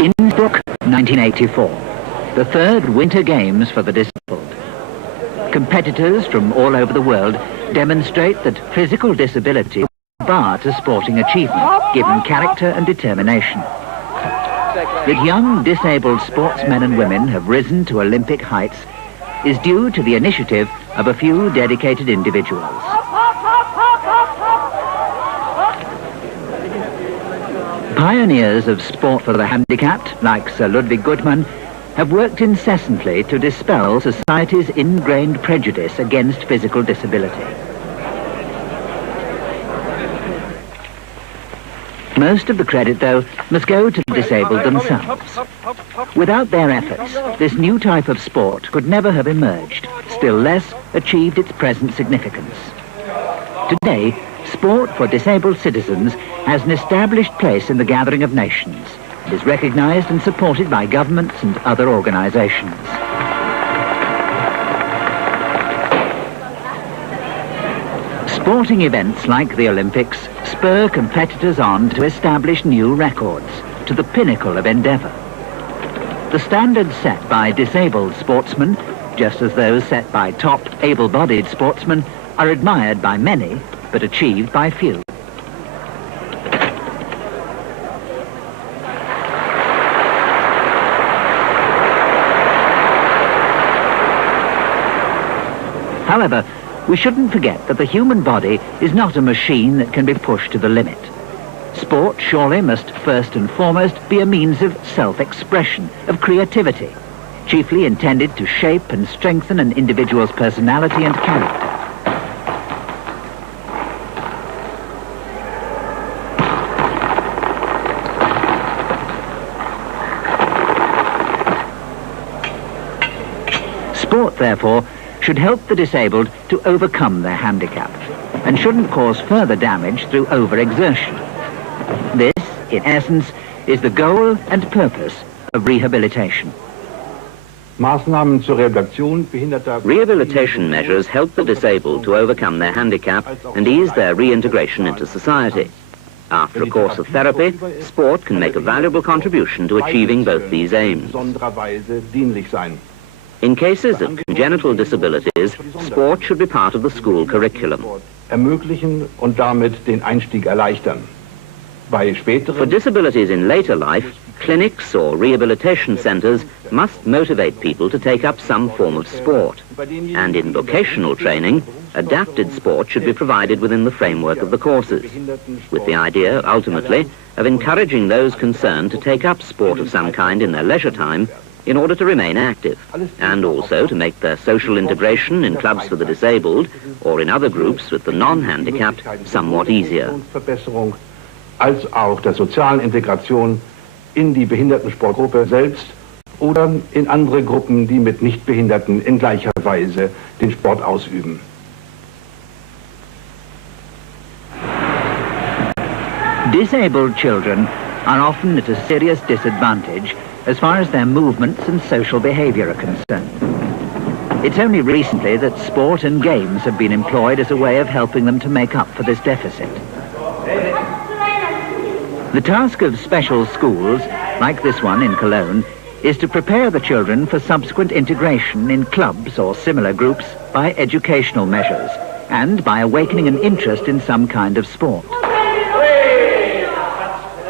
Innsbruck, 1984, the third Winter Games for the disabled. Competitors from all over the world demonstrate that physical disability is a bar to sporting achievement, given character and determination. That young disabled sportsmen and women have risen to Olympic heights is due to the initiative of a few dedicated individuals. Pioneers of sport for the handicapped, like Sir Ludwig Gutmann, have worked incessantly to dispel society's ingrained prejudice against physical disability. Most of the credit, though, must go to the disabled themselves. Without their efforts, this new type of sport could never have emerged, still less achieved its present significance. Today, sport for disabled citizens has an established place in the gathering of nations. It is recognized and supported by governments and other organizations. Sporting events like the Olympics spur competitors on to establish new records, to the pinnacle of endeavor. The standards set by disabled sportsmen, just as those set by top able-bodied sportsmen, are admired by many, but achieved by few. However, we shouldn't forget that the human body is not a machine that can be pushed to the limit. Sport surely must first and foremost be a means of self-expression, of creativity, chiefly intended to shape and strengthen an individual's personality and character. Sport, therefore, should help the disabled to overcome their handicap and shouldn't cause further damage through overexertion. This, in essence, is the goal and purpose of rehabilitation. Rehabilitation measures help the disabled to overcome their handicap and ease their reintegration into society. After a course of therapy, sport can make a valuable contribution to achieving both these aims. In cases of congenital disabilities, sport should be part of the school curriculum. For disabilities in later life, clinics or rehabilitation centres must motivate people to take up some form of sport. And in vocational training, adapted sport should be provided within the framework of the courses, with the idea, ultimately, of encouraging those concerned to take up sport of some kind in their leisure time in order to remain active, and also to make their social integration in clubs for the disabled or in other groups with the non-handicapped somewhat easier. Als auch der sozialen Integration in die Behindertensportgruppe selbst oder in andere Gruppen, die mit Nichtbehinderten in gleicher Weise den Sport ausüben. Disabled children are often at a serious disadvantage as far as their movements and social behavior are concerned. It's only recently that sport and games have been employed as a way of helping them to make up for this deficit. The task of special schools, like this one in Cologne, is to prepare the children for subsequent integration in clubs or similar groups by educational measures and by awakening an interest in some kind of sport.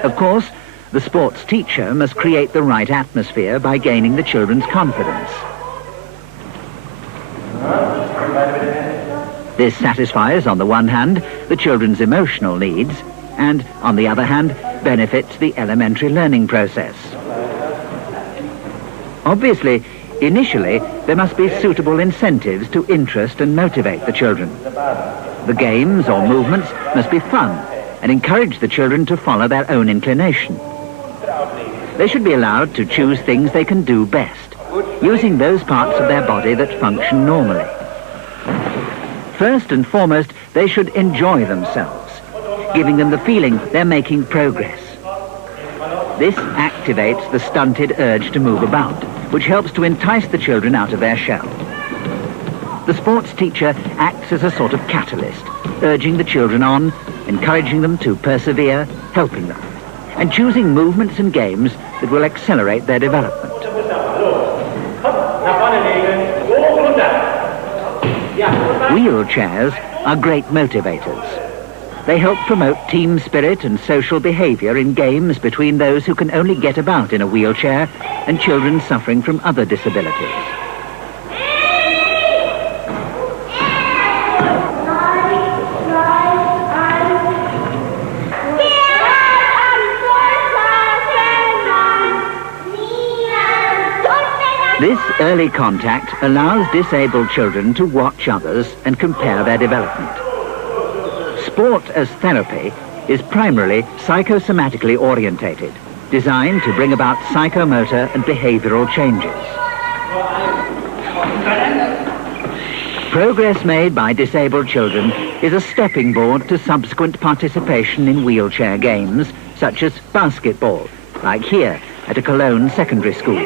Of course, the sports teacher must create the right atmosphere by gaining the children's confidence. This satisfies, on the one hand, the children's emotional needs, and, on the other hand, benefits the elementary learning process. Obviously, initially, there must be suitable incentives to interest and motivate the children. The games or movements must be fun and encourage the children to follow their own inclination. They should be allowed to choose things they can do best, using those parts of their body that function normally. First and foremost, they should enjoy themselves, giving them the feeling they're making progress. This activates the stunted urge to move about, which helps to entice the children out of their shell. The sports teacher acts as a sort of catalyst, urging the children on, encouraging them to persevere, helping them, and choosing movements and games that will accelerate their development. Wheelchairs are great motivators. They help promote team spirit and social behavior in games between those who can only get about in a wheelchair and children suffering from other disabilities. This early contact allows disabled children to watch others and compare their development. Sport as therapy is primarily psychosomatically orientated, designed to bring about psychomotor and behavioral changes. Progress made by disabled children is a stepping board to subsequent participation in wheelchair games, such as basketball, like here at a Cologne secondary school.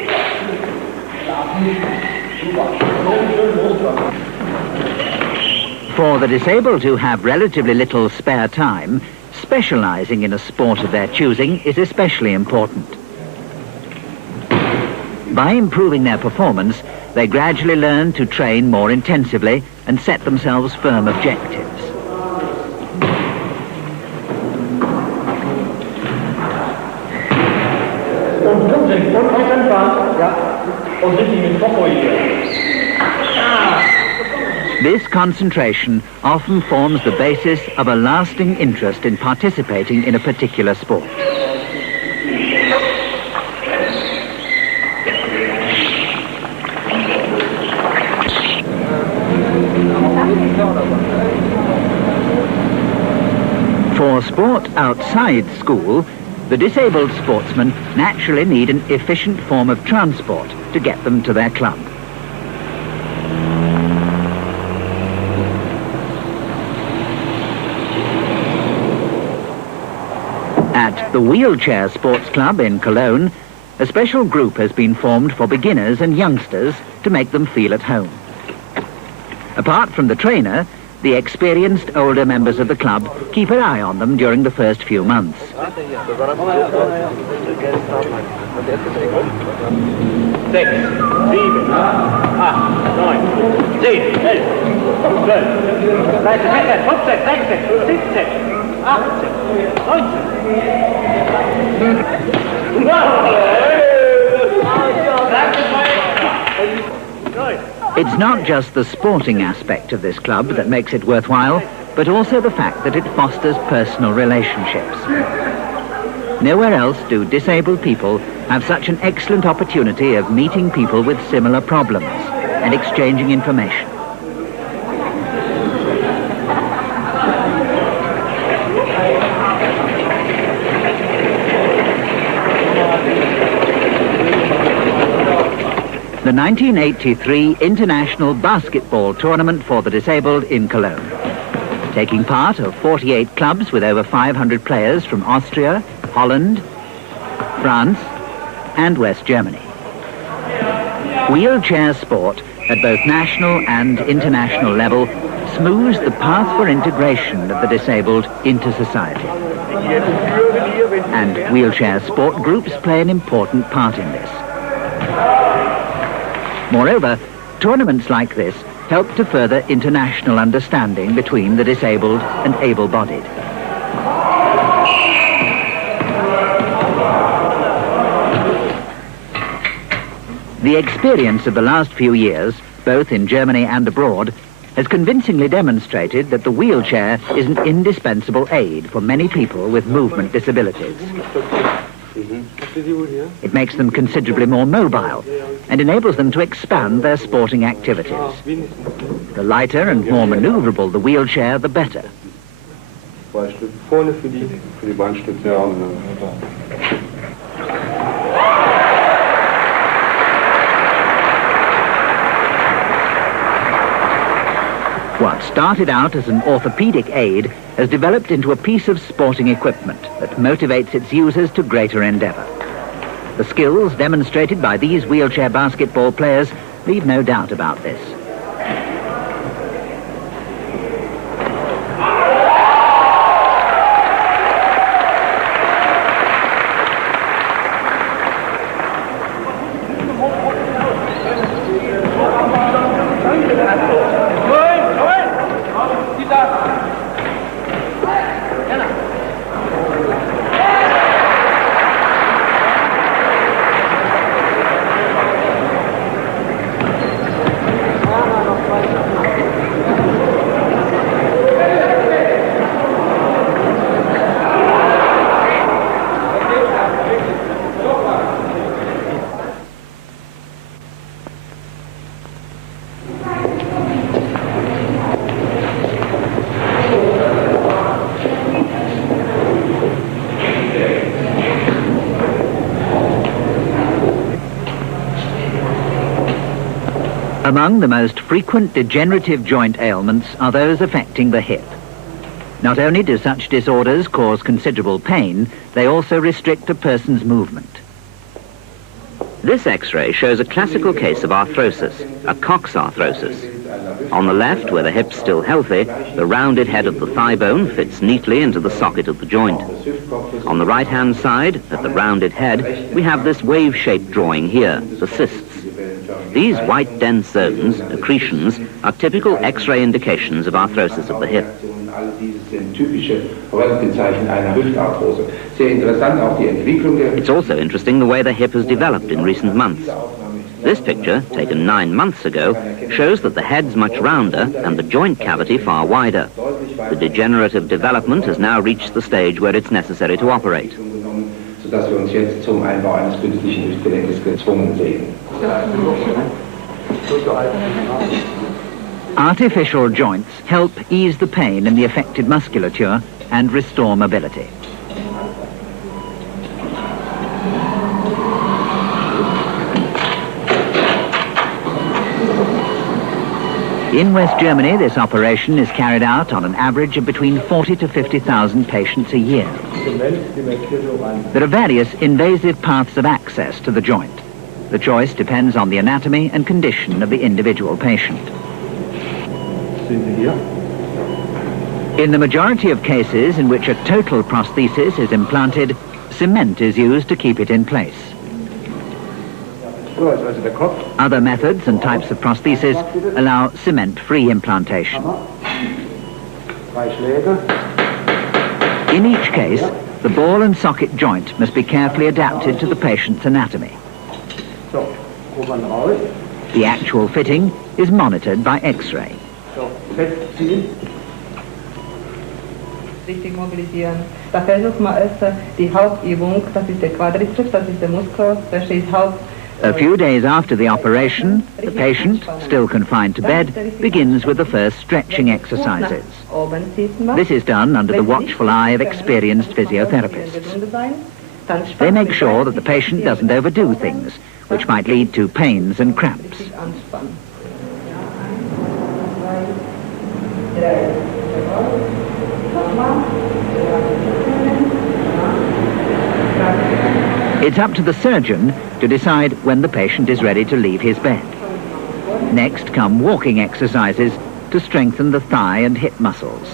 For the disabled who have relatively little spare time, specializing in a sport of their choosing is especially important. By improving their performance, they gradually learn to train more intensively and set themselves firm objectives. This concentration often forms the basis of a lasting interest in participating in a particular sport. For sport outside school, the disabled sportsmen naturally need an efficient form of transport to get them to their club. At the Wheelchair Sports Club in Cologne, a special group has been formed for beginners and youngsters to make them feel at home. Apart from the trainer, the experienced older members of the club keep an eye on them during the first few months. 6, 7, 8, 9, 10, 11, 12, 13, 14, 15, 16, 17, 18, 19. It's not just the sporting aspect of this club that makes it worthwhile, but also the fact that it fosters personal relationships. Nowhere else do disabled people have such an excellent opportunity of meeting people with similar problems and exchanging information. The 1983 International Basketball Tournament for the Disabled in Cologne, taking part of 48 clubs with over 500 players from Austria, Holland, France, and West Germany. Wheelchair sport at both national and international level smooths the path for integration of the disabled into society. And wheelchair sport groups play an important part in this. Moreover, tournaments like this help to further international understanding between the disabled and able-bodied. The experience of the last few years, both in Germany and abroad, has convincingly demonstrated that the wheelchair is an indispensable aid for many people with movement disabilities. It makes them considerably more mobile and enables them to expand their sporting activities. The lighter and more maneuverable the wheelchair, the better. What started out as an orthopedic aid has developed into a piece of sporting equipment that motivates its users to greater endeavour. The skills demonstrated by these wheelchair basketball players leave no doubt about this. Among the most frequent degenerative joint ailments are those affecting the hip. Not only do such disorders cause considerable pain, they also restrict a person's movement. This X-ray shows a classical case of arthrosis, a coxarthrosis. On the left, where the hip's still healthy, the rounded head of the thigh bone fits neatly into the socket of the joint. On the right-hand side, at the rounded head, we have this wave-shaped drawing here, the cysts. These white dense zones, accretions, are typical X-ray indications of arthrosis of the hip. It's also interesting the way the hip has developed in recent months. This picture, taken 9 months ago, shows that the head's much rounder and the joint cavity far wider. The degenerative development has now reached the stage where it's necessary to operate. Artificial joints help ease the pain in the affected musculature and restore mobility. In West Germany, this operation is carried out on an average of between 40 to 50,000 patients a year. There are various invasive paths of access to the joint. The choice depends on the anatomy and condition of the individual patient. In the majority of cases in which a total prosthesis is implanted, cement is used to keep it in place. Other methods and types of prosthesis allow cement-free implantation. In each case, the ball and socket joint must be carefully adapted to the patient's anatomy. The actual fitting is monitored by X-ray. Richtig mobilisieren. Da versucht man erst die Hauptübung, das ist der Quadrizeps, das ist der Muskel, das ist Haupt. A few days after the operation, the patient, still confined to bed, begins with the first stretching exercises. This is done under the watchful eye of experienced physiotherapists. They make sure that the patient doesn't overdo things, which might lead to pains and cramps. It's up to the surgeon to decide when the patient is ready to leave his bed. Next come walking exercises to strengthen the thigh and hip muscles.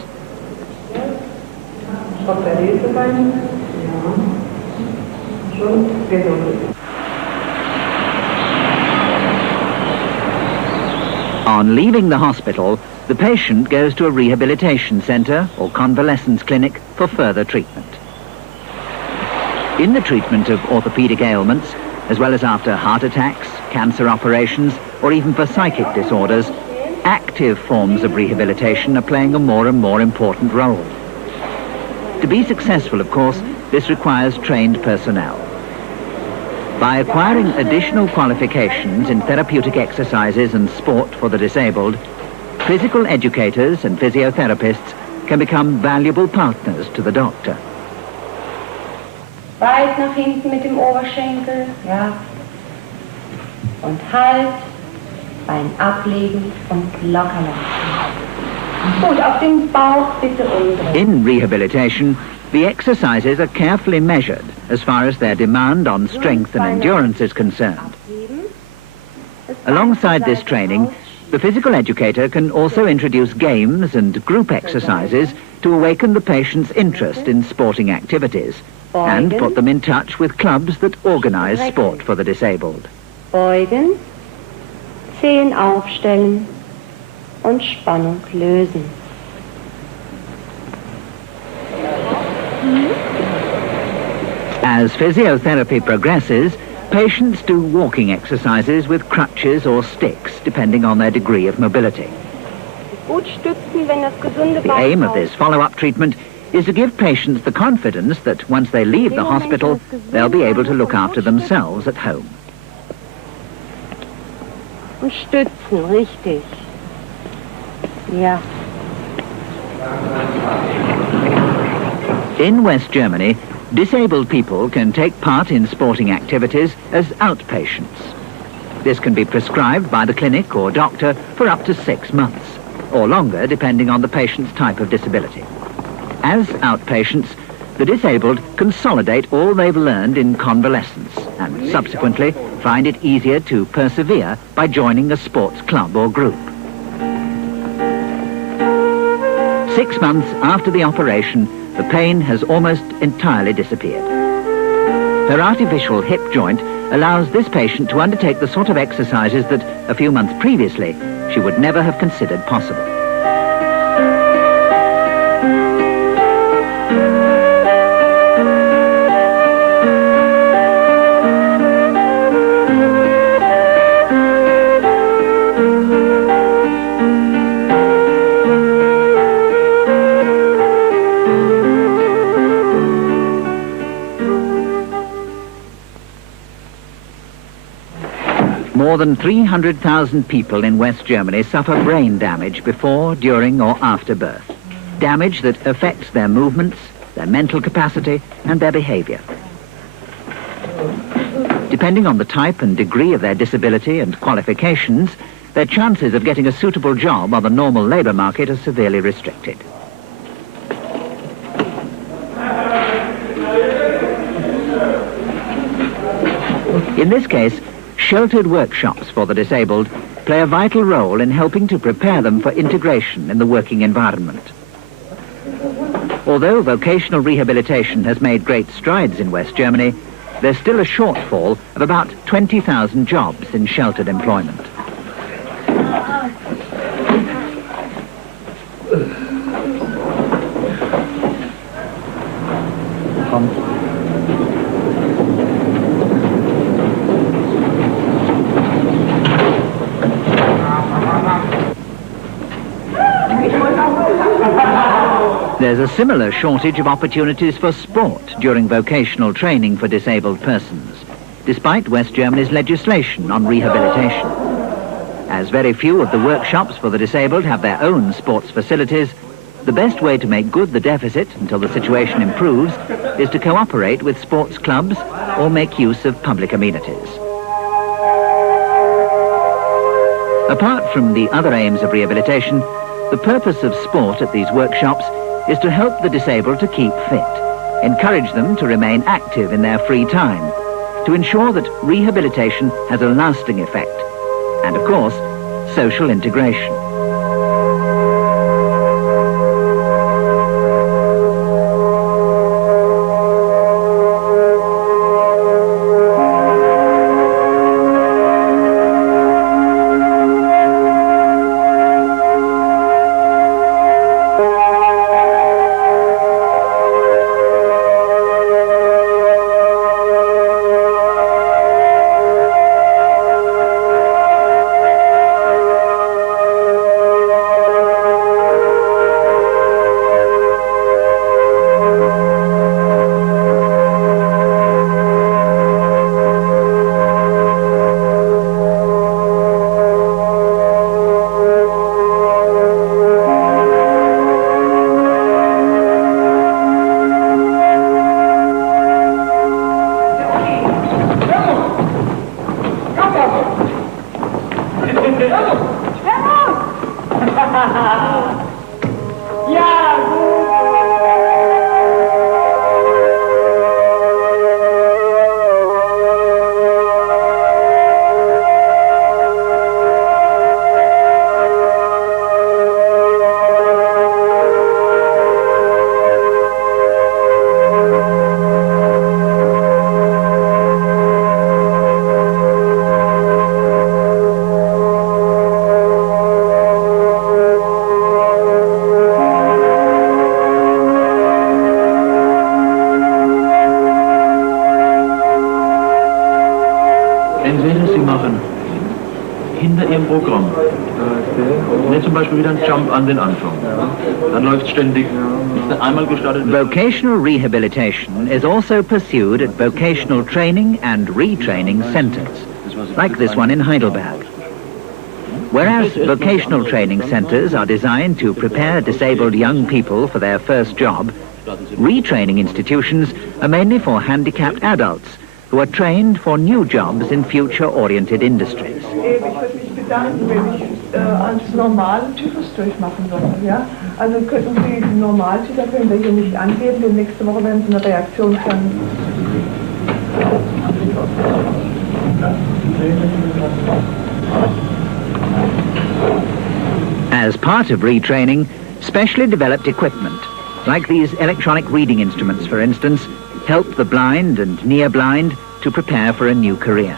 On leaving the hospital, the patient goes to a rehabilitation centre or convalescence clinic for further treatment. In the treatment of orthopedic ailments, as well as after heart attacks, cancer operations, or even for psychic disorders, active forms of rehabilitation are playing a more and more important role. To be successful, of course, this requires trained personnel. By acquiring additional qualifications in therapeutic exercises and sport for the disabled, physical educators and physiotherapists can become valuable partners to the doctor. Weit nach hinten mit dem Oberschenkel, ja. Und halt, Bein ablegen und locker lassen. Gut, auf den Bauch bitte umdrehen. In rehabilitation, the exercises are carefully measured as far as their demand on strength and endurance is concerned. Alongside this training, the physical educator can also introduce games and group exercises to awaken the patient's interest in sporting activities and put them in touch with clubs that organize sport for the disabled. Beugen, Zehen aufstellen und Spannung lösen. As physiotherapy progresses, patients do walking exercises with crutches or sticks, depending on their degree of mobility. Gut stützen, wenn das gesunde The aim of this follow-up treatment is to give patients the confidence that once they leave the hospital, they'll be able to look after themselves at home. Und stützen, richtig. Ja. In West Germany, disabled people can take part in sporting activities as outpatients. This can be prescribed by the clinic or doctor for up to 6 months, or longer depending on the patient's type of disability. As outpatients, the disabled consolidate all they've learned in convalescence and subsequently find it easier to persevere by joining a sports club or group. 6 months after the operation, the pain has almost entirely disappeared. Her artificial hip joint allows this patient to undertake the sort of exercises that a few months previously she would never have considered possible. More than 300,000 people in West Germany suffer brain damage before, during or after birth. Damage that affects their movements, their mental capacity and their behavior. Depending on the type and degree of their disability and qualifications, their chances of getting a suitable job on the normal labour market are severely restricted. In this case, sheltered workshops for the disabled play a vital role in helping to prepare them for integration in the working environment. Although vocational rehabilitation has made great strides in West Germany, there's still a shortfall of about 20,000 jobs in sheltered employment. There's a similar shortage of opportunities for sport during vocational training for disabled persons, despite West Germany's legislation on rehabilitation. As very few of the workshops for the disabled have their own sports facilities, the best way to make good the deficit until the situation improves is to cooperate with sports clubs or make use of public amenities. Apart from the other aims of rehabilitation, the purpose of sport at these workshops is to help the disabled to keep fit, encourage them to remain active in their free time, to ensure that rehabilitation has a lasting effect, and of course, social integration. Ihrem Programm. Nehmen zum Beispiel wieder einen Jump an den Anfang. Dann läuft ständig, ist einmal gestartet. Vocational rehabilitation is also pursued at vocational training and retraining centers, like this one in Heidelberg. Whereas vocational training centers are designed to prepare disabled young people for their first job, retraining institutions are mainly for handicapped adults who are trained for new jobs in future-oriented industries. Ich würde mich bedanken, wenn ich als normalen Typus durchmachen sollte. Ja? Also könnten Sie den Normaltyp, können wir hier nicht angeben, denn nächste Woche werden Sie eine Reaktion können. As part of retraining, specially developed equipment, like these electronic reading instruments, for instance, help the blind and near-blind to prepare for a new career.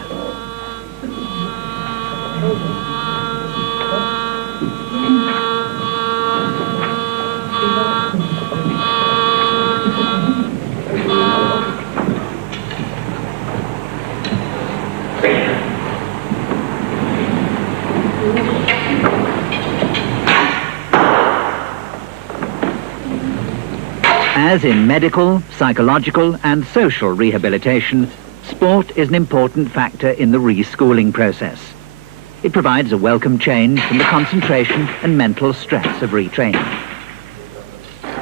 As in medical, psychological and social rehabilitation, sport is an important factor in the reschooling process. It provides a welcome change from the concentration and mental stress of retraining.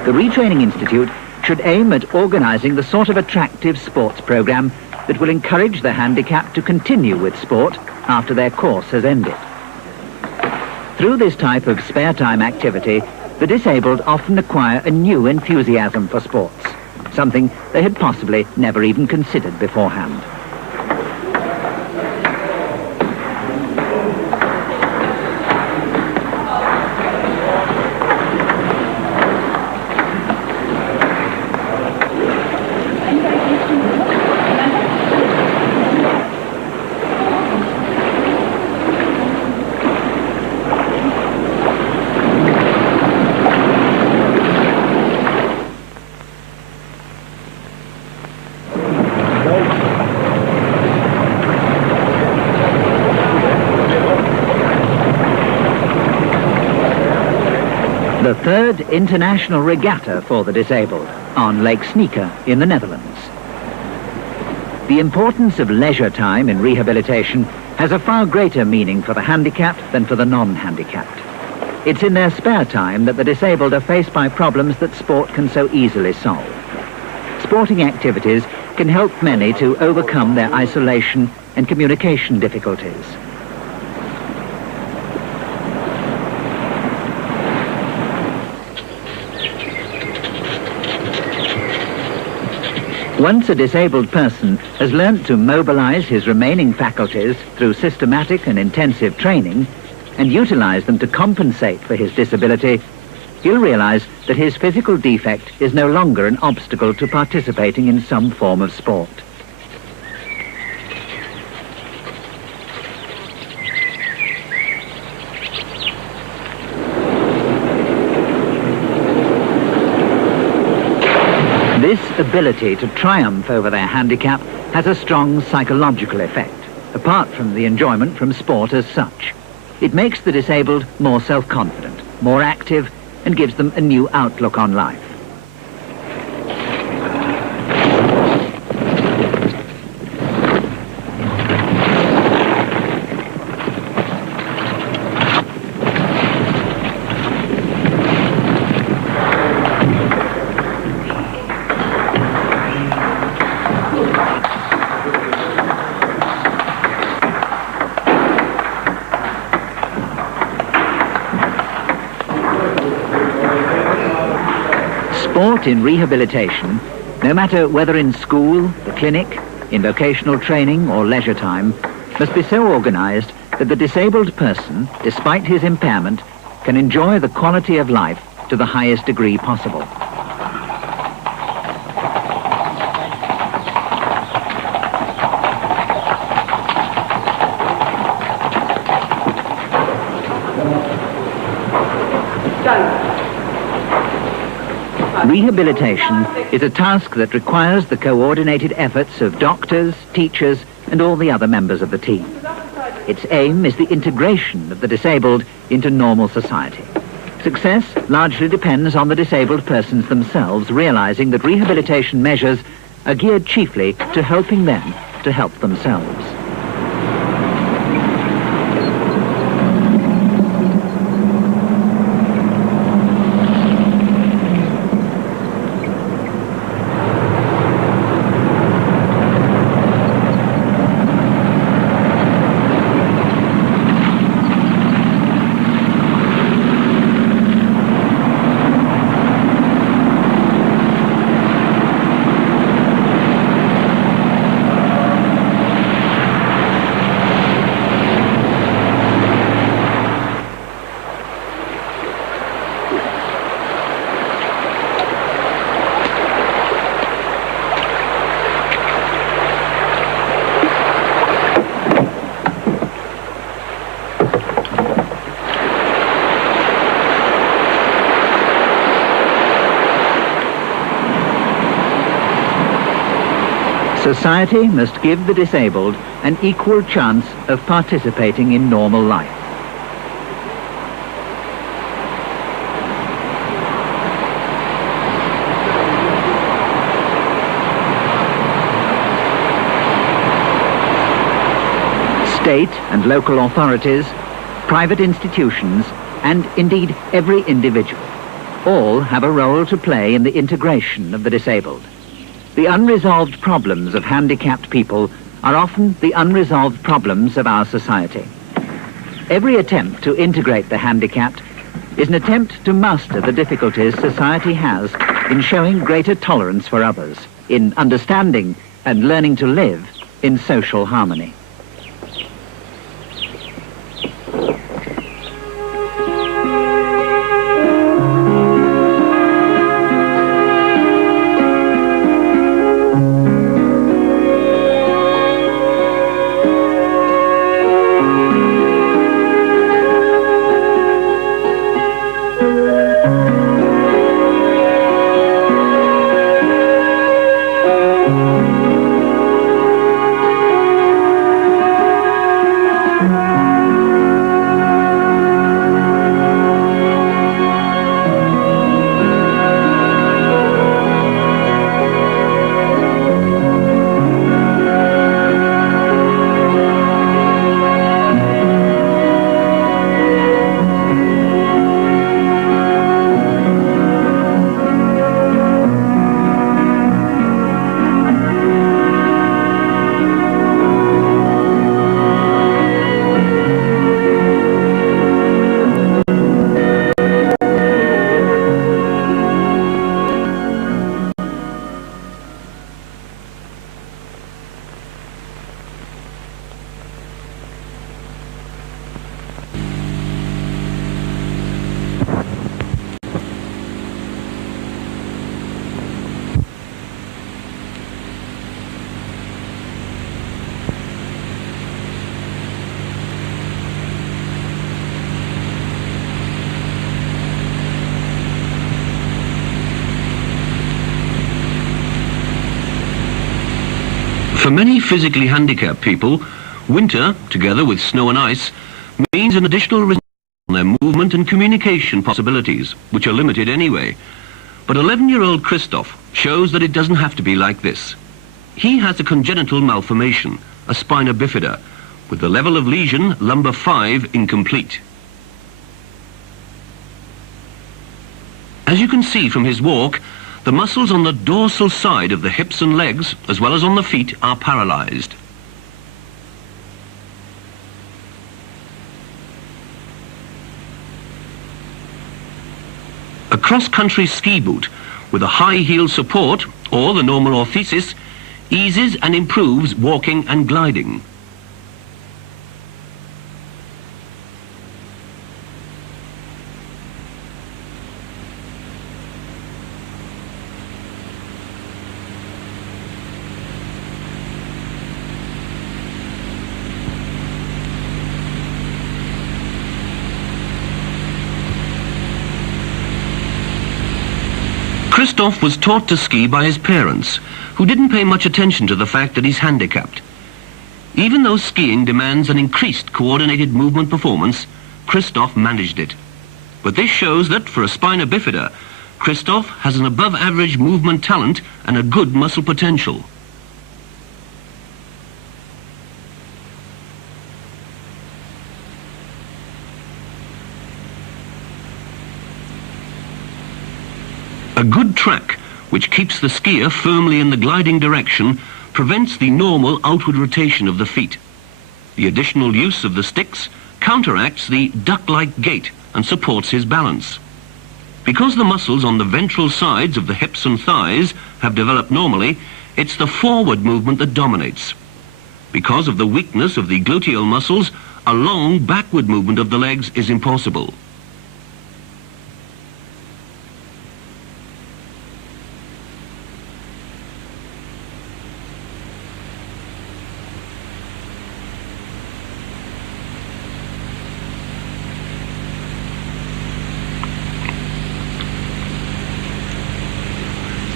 The Retraining Institute should aim at organising the sort of attractive sports programme that will encourage the handicapped to continue with sport after their course has ended. Through this type of spare time activity, the disabled often acquire a new enthusiasm for sports, something they had possibly never even considered beforehand. The third international regatta for the disabled on Lake Sneaker in the Netherlands. The importance of leisure time in rehabilitation has a far greater meaning for the handicapped than for the non-handicapped. It's in their spare time that the disabled are faced by problems that sport can so easily solve. Sporting activities can help many to overcome their isolation and communication difficulties. Once a disabled person has learnt to mobilize his remaining faculties through systematic and intensive training and utilize them to compensate for his disability, he'll realize that his physical defect is no longer an obstacle to participating in some form of sport. This ability to triumph over their handicap has a strong psychological effect, apart from the enjoyment from sport as such. It makes the disabled more self-confident, more active, and gives them a new outlook on life. Sport in rehabilitation, no matter whether in school, the clinic, in vocational training or leisure time, must be so organised that the disabled person, despite his impairment, can enjoy the quality of life to the highest degree possible. Rehabilitation is a task that requires the coordinated efforts of doctors, teachers, and all the other members of the team. Its aim is the integration of the disabled into normal society. Success largely depends on the disabled persons themselves realizing that rehabilitation measures are geared chiefly to helping them to help themselves. Society must give the disabled an equal chance of participating in normal life. State and local authorities, private institutions, and indeed every individual, all have a role to play in the integration of the disabled. The unresolved problems of handicapped people are often the unresolved problems of our society. Every attempt to integrate the handicapped is an attempt to master the difficulties society has in showing greater tolerance for others, in understanding and learning to live in social harmony. For many physically handicapped people, winter, together with snow and ice, means an additional restriction on their movement and communication possibilities, which are limited anyway. But 11-year-old Christoph shows that it doesn't have to be like this. He has a congenital malformation, a spina bifida, with the level of lesion lumbar 5 incomplete. As you can see from his walk, the muscles on the dorsal side of the hips and legs, as well as on the feet, are paralyzed. A cross-country ski boot with a high heel support, or the normal orthesis, eases and improves walking and gliding. Christoph was taught to ski by his parents, who didn't pay much attention to the fact that he's handicapped. Even though skiing demands an increased coordinated movement performance, Christoph managed it. But this shows that for a spina bifida, Christoph has an above-average movement talent and a good muscle potential. A good track, which keeps the skier firmly in the gliding direction, prevents the normal outward rotation of the feet. The additional use of the sticks counteracts the duck-like gait and supports his balance. Because the muscles on the ventral sides of the hips and thighs have developed normally, it's the forward movement that dominates. Because of the weakness of the gluteal muscles, a long backward movement of the legs is impossible.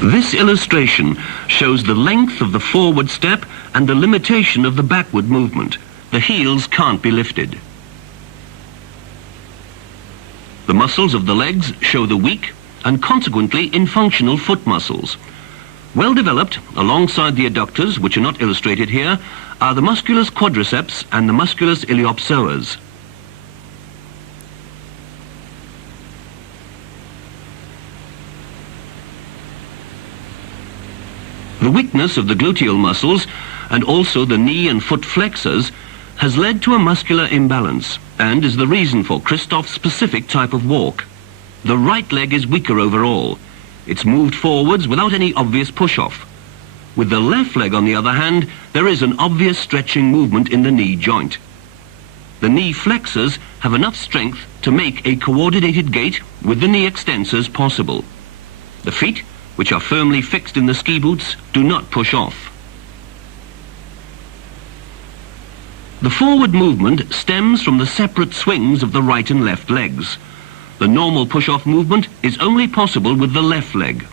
This illustration shows the length of the forward step and the limitation of the backward movement. The heels can't be lifted. The muscles of the legs show the weak and consequently infunctional foot muscles. Well developed, alongside the adductors, which are not illustrated here, are the musculus quadriceps and the musculus iliopsoas. The weakness of the gluteal muscles and also the knee and foot flexors has led to a muscular imbalance and is the reason for Christoph's specific type of walk. The right leg is weaker overall. It's moved forwards without any obvious push-off. With the left leg, on the other hand, there is an obvious stretching movement in the knee joint. The knee flexors have enough strength to make a coordinated gait with the knee extensors possible. The feet, which are firmly fixed in the ski boots, do not push off. The forward movement stems from the separate swings of the right and left legs. The normal push-off movement is only possible with the left leg.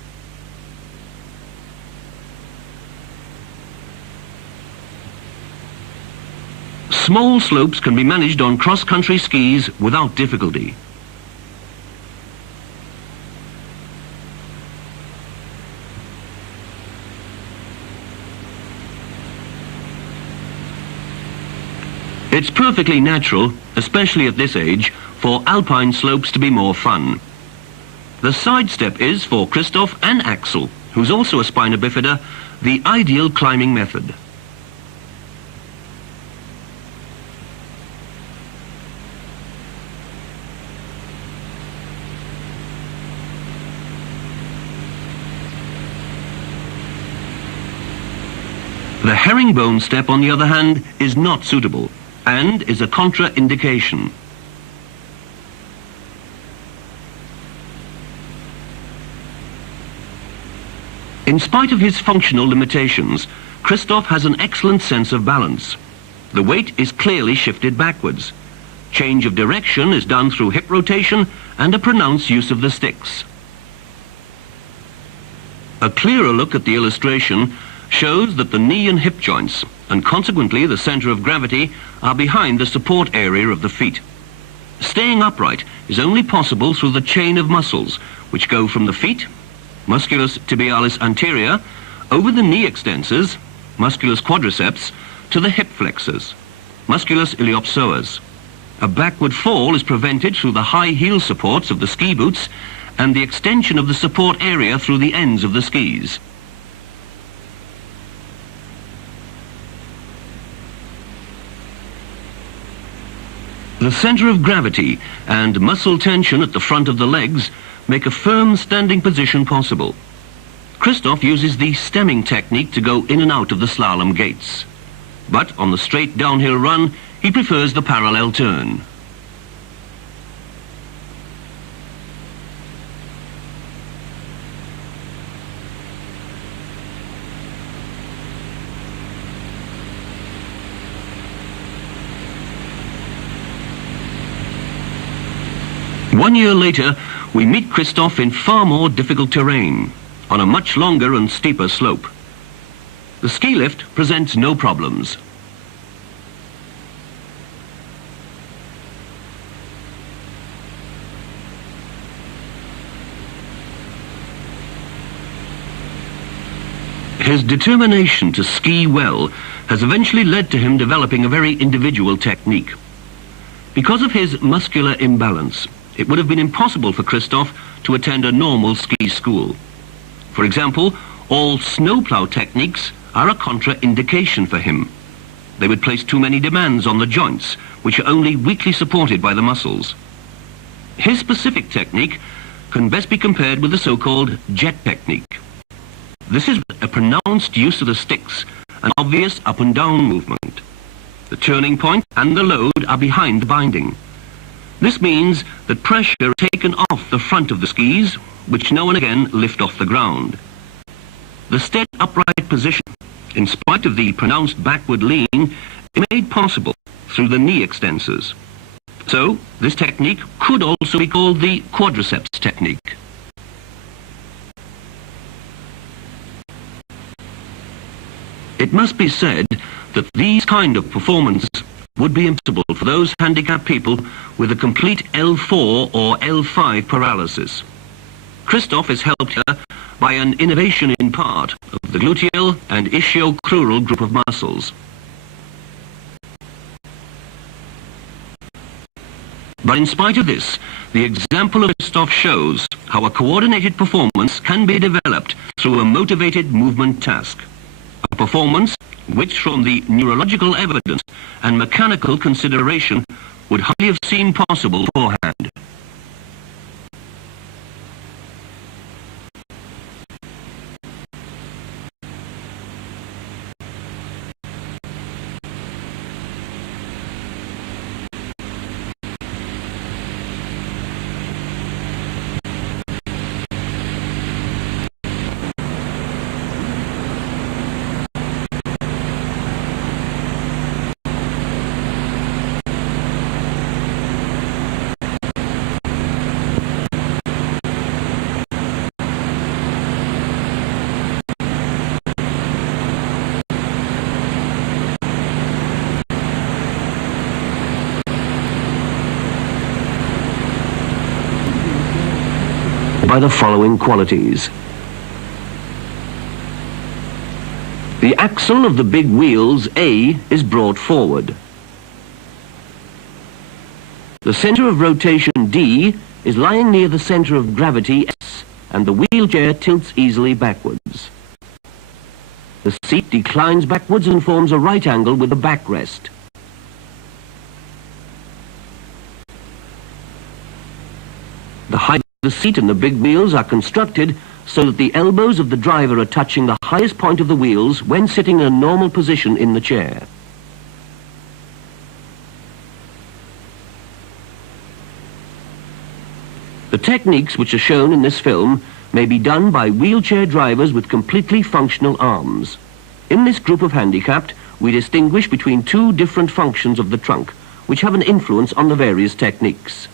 Small slopes can be managed on cross-country skis without difficulty. It's perfectly natural, especially at this age, for alpine slopes to be more fun. The side step is, for Christoph and Axel, who's also a spina bifida, the ideal climbing method. The herringbone step, on the other hand, is not suitable and is a contraindication. In spite of his functional limitations, Christoph has an excellent sense of balance. The weight is clearly shifted backwards. Change of direction is done through hip rotation and a pronounced use of the sticks. A clearer look at the illustration shows that the knee and hip joints, and consequently the center of gravity, are behind the support area of the feet. Staying upright is only possible through the chain of muscles, which go from the feet, musculus tibialis anterior, over the knee extensors, musculus quadriceps, to the hip flexors, musculus iliopsoas. A backward fall is prevented through the high heel supports of the ski boots and the extension of the support area through the ends of the skis. The center of gravity and muscle tension at the front of the legs make a firm standing position possible. Christoph uses the stemming technique to go in and out of the slalom gaits. But on the straight downhill run, he prefers the parallel turn. One year later, we meet Christoph in far more difficult terrain, on a much longer and steeper slope. The ski lift presents no problems. His determination to ski well has eventually led to him developing a very individual technique. Because of his muscular imbalance, it would have been impossible for Christoph to attend a normal ski school. For example, all snowplow techniques are a contraindication for him. They would place too many demands on the joints, which are only weakly supported by the muscles. His specific technique can best be compared with the so-called jet technique. This is a pronounced use of the sticks, an obvious up and down movement. The turning point and the load are behind the binding. This means that pressure is taken off the front of the skis, which now and again lift off the ground. The steady upright position, in spite of the pronounced backward lean, is made possible through the knee extensors. So, this technique could also be called the quadriceps technique. It must be said that these kind of performances would be impossible for those handicapped people with a complete L4 or L5 paralysis. Christoph is helped here by an innervation in part of the gluteal and ischiocrural group of muscles. But in spite of this, the example of Christoph shows how a coordinated performance can be developed through a motivated movement task. A performance which, from the neurological evidence and mechanical consideration, would hardly have seemed possible beforehand. By the following qualities. The axle of the big wheels A is brought forward. The center of rotation D is lying near the center of gravity S, and the wheelchair tilts easily backwards. The seat declines backwards and forms a right angle with the backrest. The height of the seat and the big wheels are constructed so that the elbows of the driver are touching the highest point of the wheels when sitting in a normal position in the chair. The techniques which are shown in this film may be done by wheelchair drivers with completely functional arms. In this group of handicapped, we distinguish between two different functions of the trunk, which have an influence on the various techniques.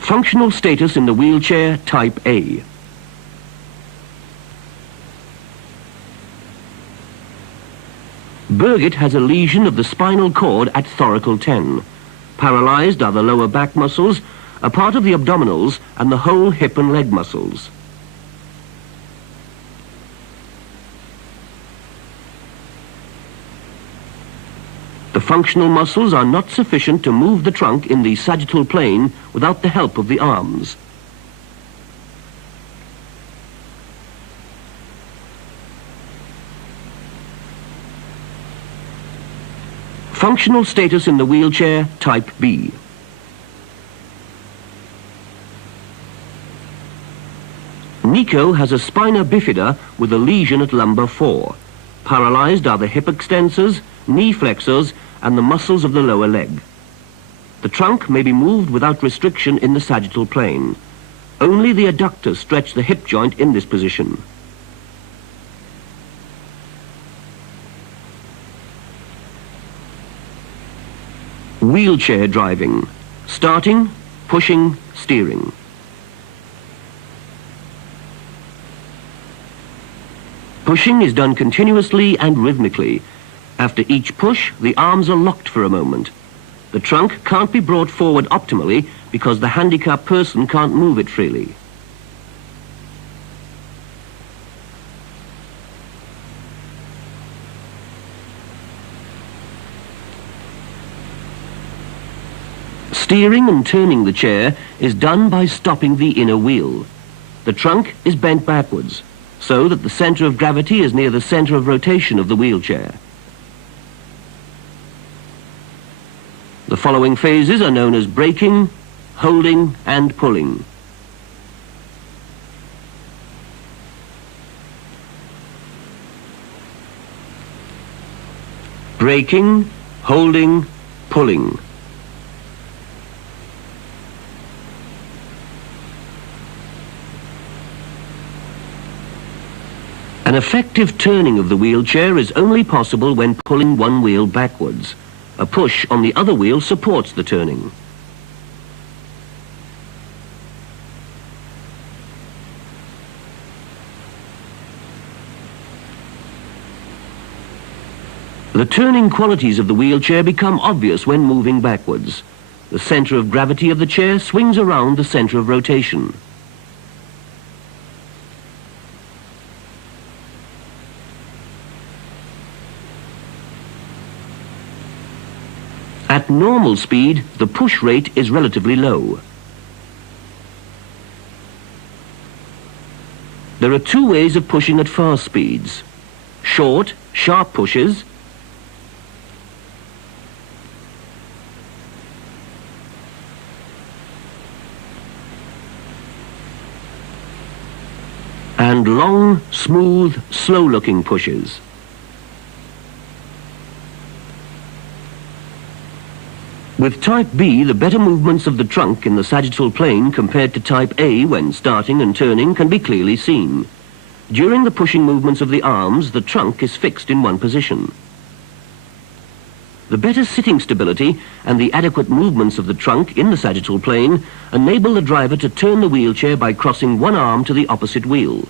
Functional status in the wheelchair type A. Birgit has a lesion of the spinal cord at thoracal 10. Paralyzed are the lower back muscles, a part of the abdominals, and the whole hip and leg muscles. The functional muscles are not sufficient to move the trunk in the sagittal plane without the help of the arms. Functional status in the wheelchair type B. Nico has a spina bifida with a lesion at lumbar 4. Paralyzed are the hip extensors, knee flexors, and the muscles of the lower leg. The trunk may be moved without restriction in the sagittal plane. Only the adductors stretch the hip joint in this position. Wheelchair driving. Starting, pushing, steering. Pushing is done continuously and rhythmically. After each push, the arms are locked for a moment. The trunk can't be brought forward optimally because the handicapped person can't move it freely. Steering and turning the chair is done by stopping the inner wheel. The trunk is bent backwards, so that the centre of gravity is near the centre of rotation of the wheelchair. The following phases are known as braking, holding and pulling. Braking, holding, pulling. An effective turning of the wheelchair is only possible when pulling one wheel backwards. A push on the other wheel supports the turning. The turning qualities of the wheelchair become obvious when moving backwards. The centre of gravity of the chair swings around the centre of rotation. At normal speed, the push rate is relatively low. There are two ways of pushing at fast speeds. Short, sharp pushes, and long, smooth, slow-looking pushes. With type B, the better movements of the trunk in the sagittal plane compared to type A when starting and turning can be clearly seen. During the pushing movements of the arms, the trunk is fixed in one position. The better sitting stability and the adequate movements of the trunk in the sagittal plane enable the driver to turn the wheelchair by crossing one arm to the opposite wheel.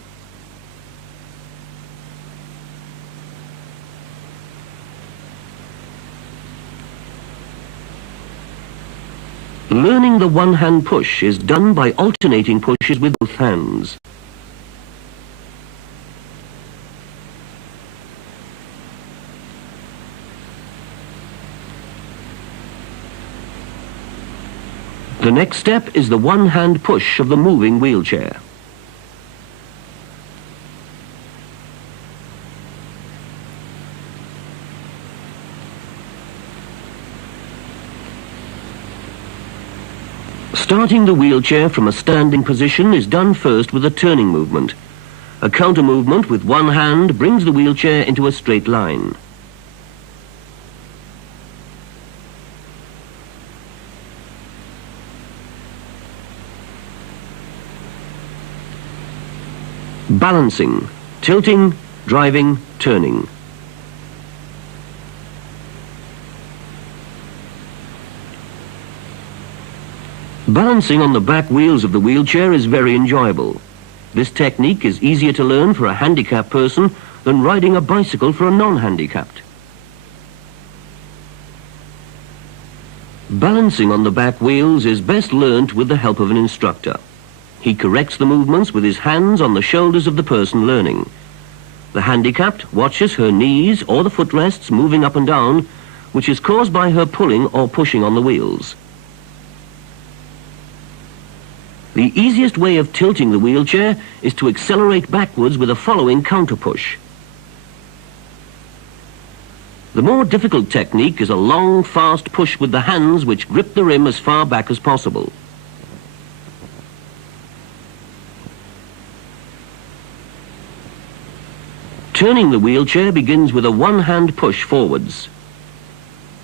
Learning the one-hand push is done by alternating pushes with both hands. The next step is the one-hand push of the moving wheelchair. Starting the wheelchair from a standing position is done first with a turning movement. A counter movement with one hand brings the wheelchair into a straight line. Balancing, tilting, driving, turning. Balancing on the back wheels of the wheelchair is very enjoyable. This technique is easier to learn for a handicapped person than riding a bicycle for a non-handicapped. Balancing on the back wheels is best learnt with the help of an instructor. He corrects the movements with his hands on the shoulders of the person learning. The handicapped watches her knees or the footrests moving up and down, which is caused by her pulling or pushing on the wheels. The easiest way of tilting the wheelchair is to accelerate backwards with a following counter push. The more difficult technique is a long, fast push with the hands which grip the rim as far back as possible. Turning the wheelchair begins with a one-hand push forwards.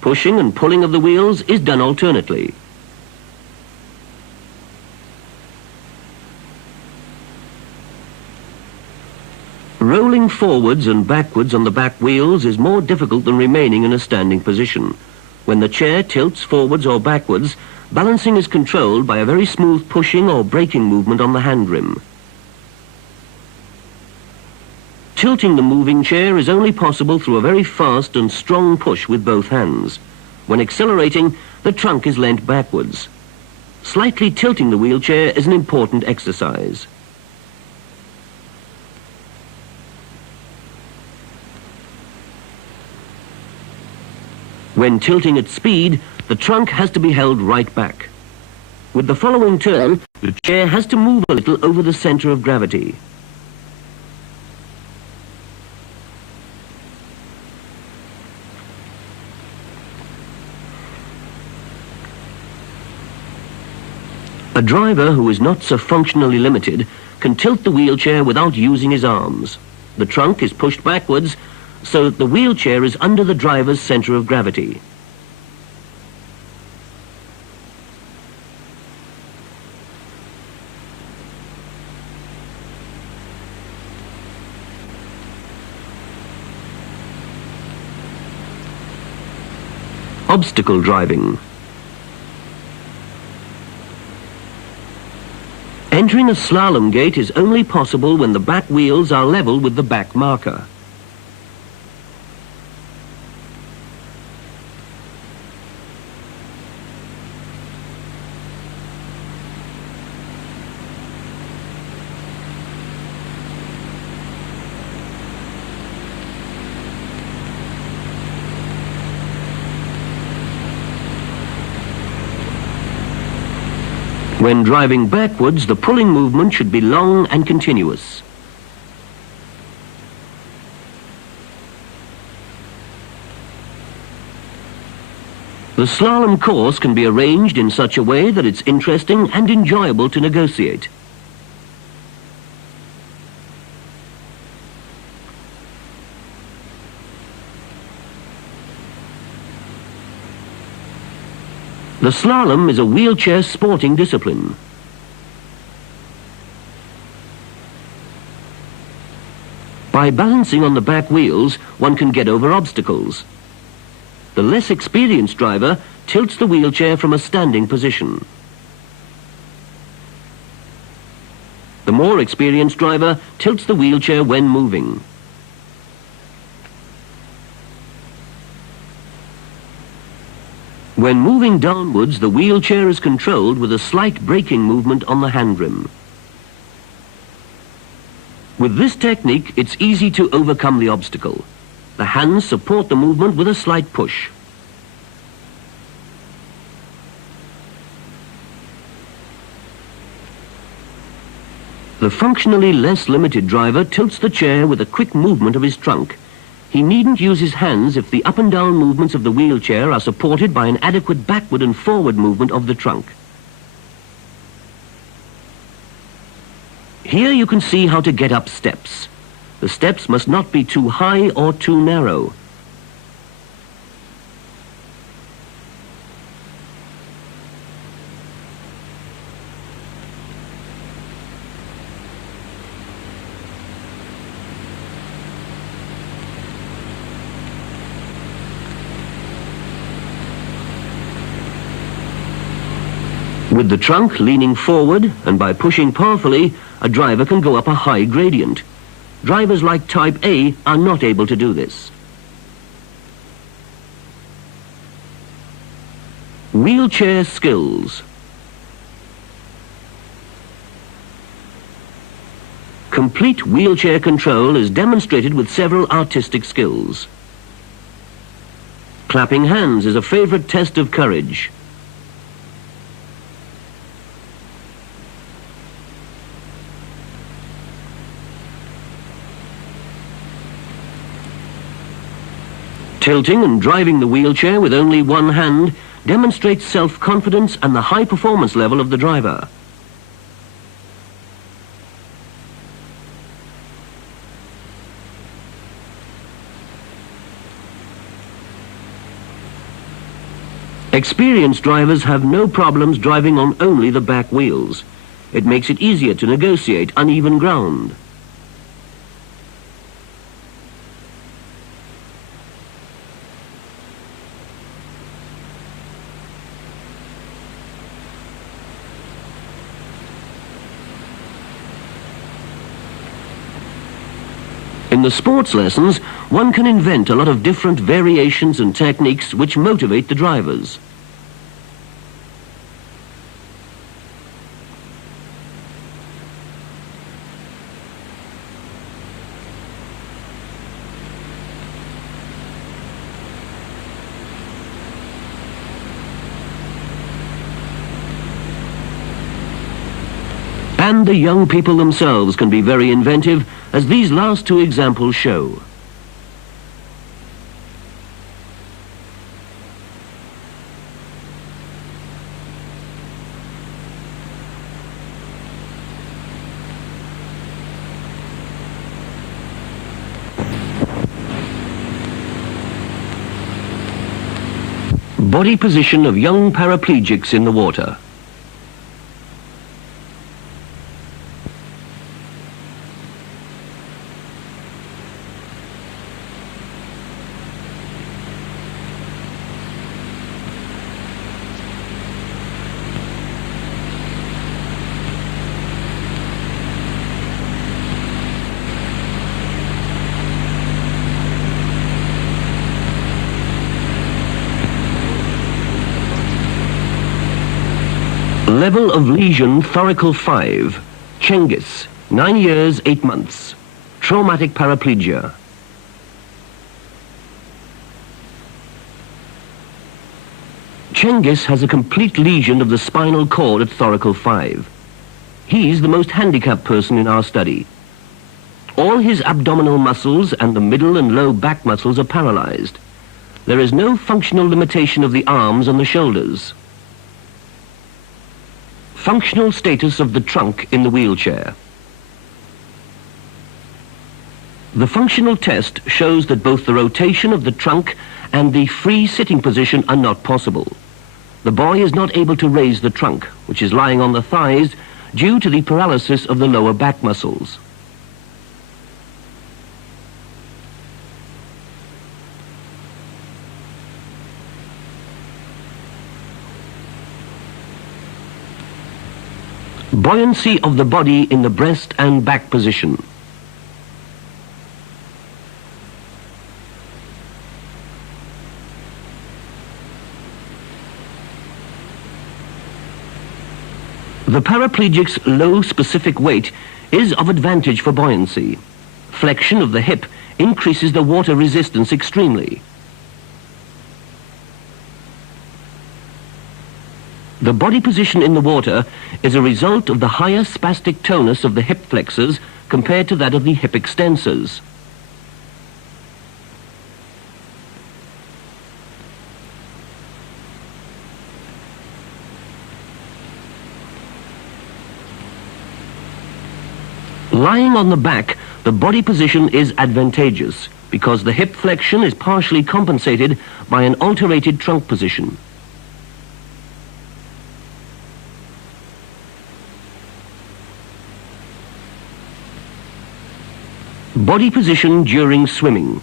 Pushing and pulling of the wheels is done alternately. Rolling forwards and backwards on the back wheels is more difficult than remaining in a standing position. When the chair tilts forwards or backwards, balancing is controlled by a very smooth pushing or braking movement on the hand rim. Tilting the moving chair is only possible through a very fast and strong push with both hands. When accelerating, the trunk is leant backwards. slightly tilting the wheelchair is an important exercise. When tilting at speed, the trunk has to be held right back. With the following turn, the chair has to move a little over the center of gravity. A driver who is not so functionally limited can tilt the wheelchair without using his arms. The trunk is pushed backwards so that the wheelchair is under the driver's center of gravity. Obstacle driving. Entering a slalom gate is only possible when the back wheels are level with the back marker. When driving backwards, the pulling movement should be long and continuous. The slalom course can be arranged in such a way that it's interesting and enjoyable to negotiate. The slalom is a wheelchair sporting discipline. By balancing on the back wheels, one can get over obstacles. The less experienced driver tilts the wheelchair from a standing position. The more experienced driver tilts the wheelchair when moving. When moving downwards, the wheelchair is controlled with a slight braking movement on the hand rim. With this technique, it's easy to overcome the obstacle. The hands support the movement with a slight push. The functionally less limited driver tilts the chair with a quick movement of his trunk. He needn't use his hands if the up and down movements of the wheelchair are supported by an adequate backward and forward movement of the trunk. Here you can see how to get up steps. The steps must not be too high or too narrow. With the trunk leaning forward and by pushing powerfully, a driver can go up a high gradient. Drivers like Type A are not able to do this. Wheelchair skills. Complete wheelchair control is demonstrated with several artistic skills. Clapping hands is a favorite test of courage. Tilting and driving the wheelchair with only one hand demonstrates self-confidence and the high performance level of the driver. Experienced drivers have no problems driving on only the back wheels. It makes it easier to negotiate uneven ground. In the sports lessons, one can invent a lot of different variations and techniques which motivate the drivers. And the young people themselves can be very inventive, as these last two examples show. Body position of young paraplegics in the water. Level of lesion thoracal 5. Cengiz, 9 years, 8 months. Traumatic paraplegia. Cengiz has a complete lesion of the spinal cord at thoracal 5. He's the most handicapped person in our study. All his abdominal muscles and the middle and low back muscles are paralyzed. There is no functional limitation of the arms and the shoulders. Functional status of the trunk in the wheelchair. The functional test shows that both the rotation of the trunk and the free sitting position are not possible. The boy is not able to raise the trunk, which is lying on the thighs, due to the paralysis of the lower back muscles. Buoyancy of the body in the breast and back position. The paraplegic's low specific weight is of advantage for buoyancy. Flexion of the hip increases the water resistance extremely. The body position in the water is a result of the higher spastic tonus of the hip flexors compared to that of the hip extensors. Lying on the back, the body position is advantageous because the hip flexion is partially compensated by an alterated trunk position. Body position during swimming.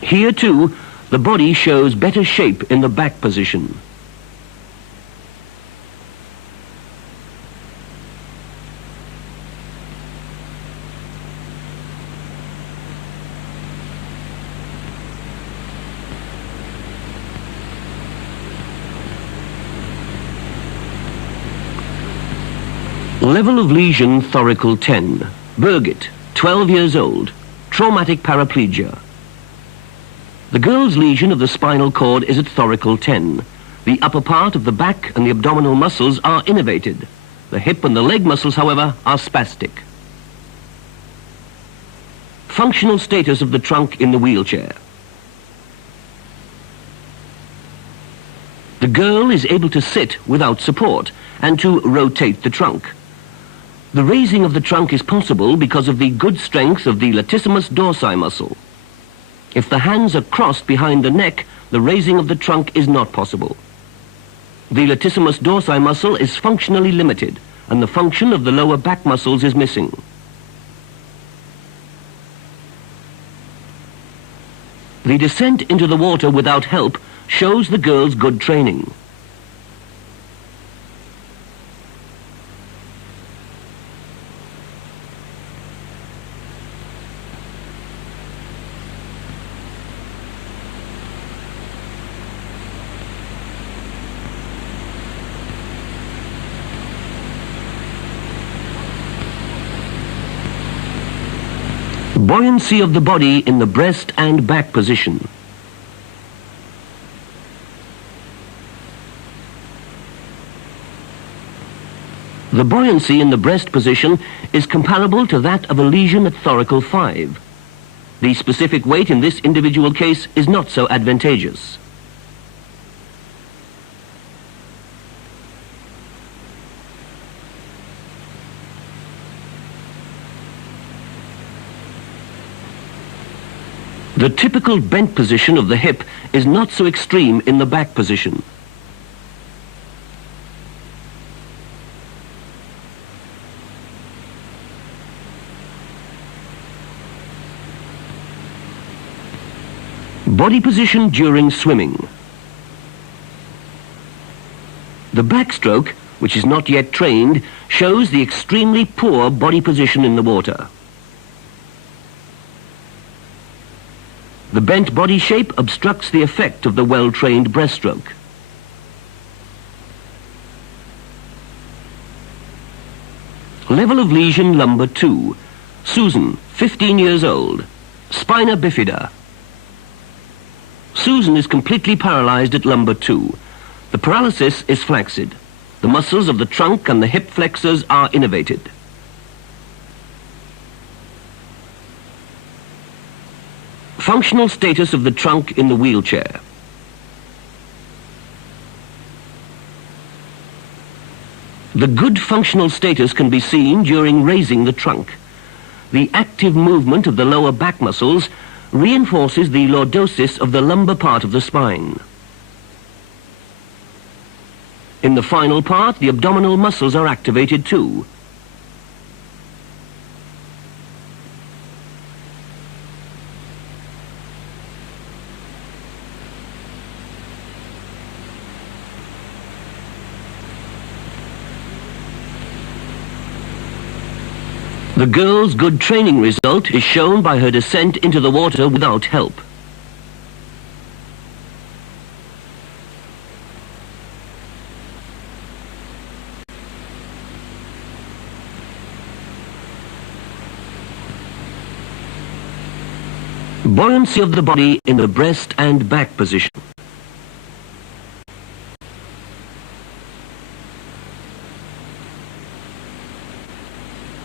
Here too, the body shows better shape in the back position. Level of lesion thoracal 10. Birgit, 12 years old. Traumatic paraplegia. The girl's lesion of the spinal cord is at thoracal 10. The upper part of the back and the abdominal muscles are innervated. The hip and the leg muscles, however, are spastic. Functional status of the trunk in the wheelchair. The girl is able to sit without support and to rotate the trunk. The raising of the trunk is possible because of the good strength of the latissimus dorsi muscle. If the hands are crossed behind the neck, the raising of the trunk is not possible. The latissimus dorsi muscle is functionally limited, and the function of the lower back muscles is missing. The descent into the water without help shows the girl's good training. Buoyancy of the body in the breast and back position. The buoyancy in the breast position is comparable to that of a lesion at thoracal 5. The specific weight in this individual case is not so advantageous. The typical bent position of the hip is not so extreme in the back position. Body position during swimming. The backstroke, which is not yet trained, shows the extremely poor body position in the water. The bent body shape obstructs the effect of the well-trained breaststroke. Level of lesion lumbar 2. Susan, 15 years old. Spina bifida. Susan is completely paralyzed at lumbar 2. The paralysis is flaccid. The muscles of the trunk and the hip flexors are innervated. Functional status of the trunk in the wheelchair. The good functional status can be seen during raising the trunk. The active movement of the lower back muscles reinforces the lordosis of the lumbar part of the spine. In the final part, the abdominal muscles are activated too. The girl's good training result is shown by her descent into the water without help. Buoyancy of the body in the breast and back position.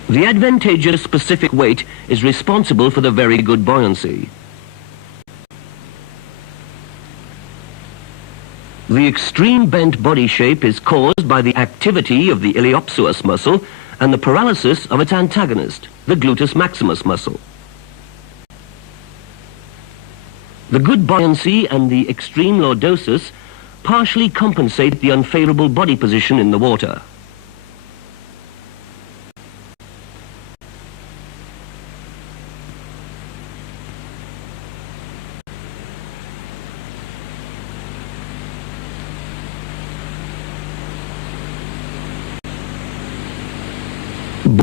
The advantageous specific weight is responsible for the very good buoyancy. The extreme bent body shape is caused by the activity of the iliopsoas muscle and the paralysis of its antagonist, the gluteus maximus muscle. The good buoyancy and the extreme lordosis partially compensate the unfavorable body position in the water.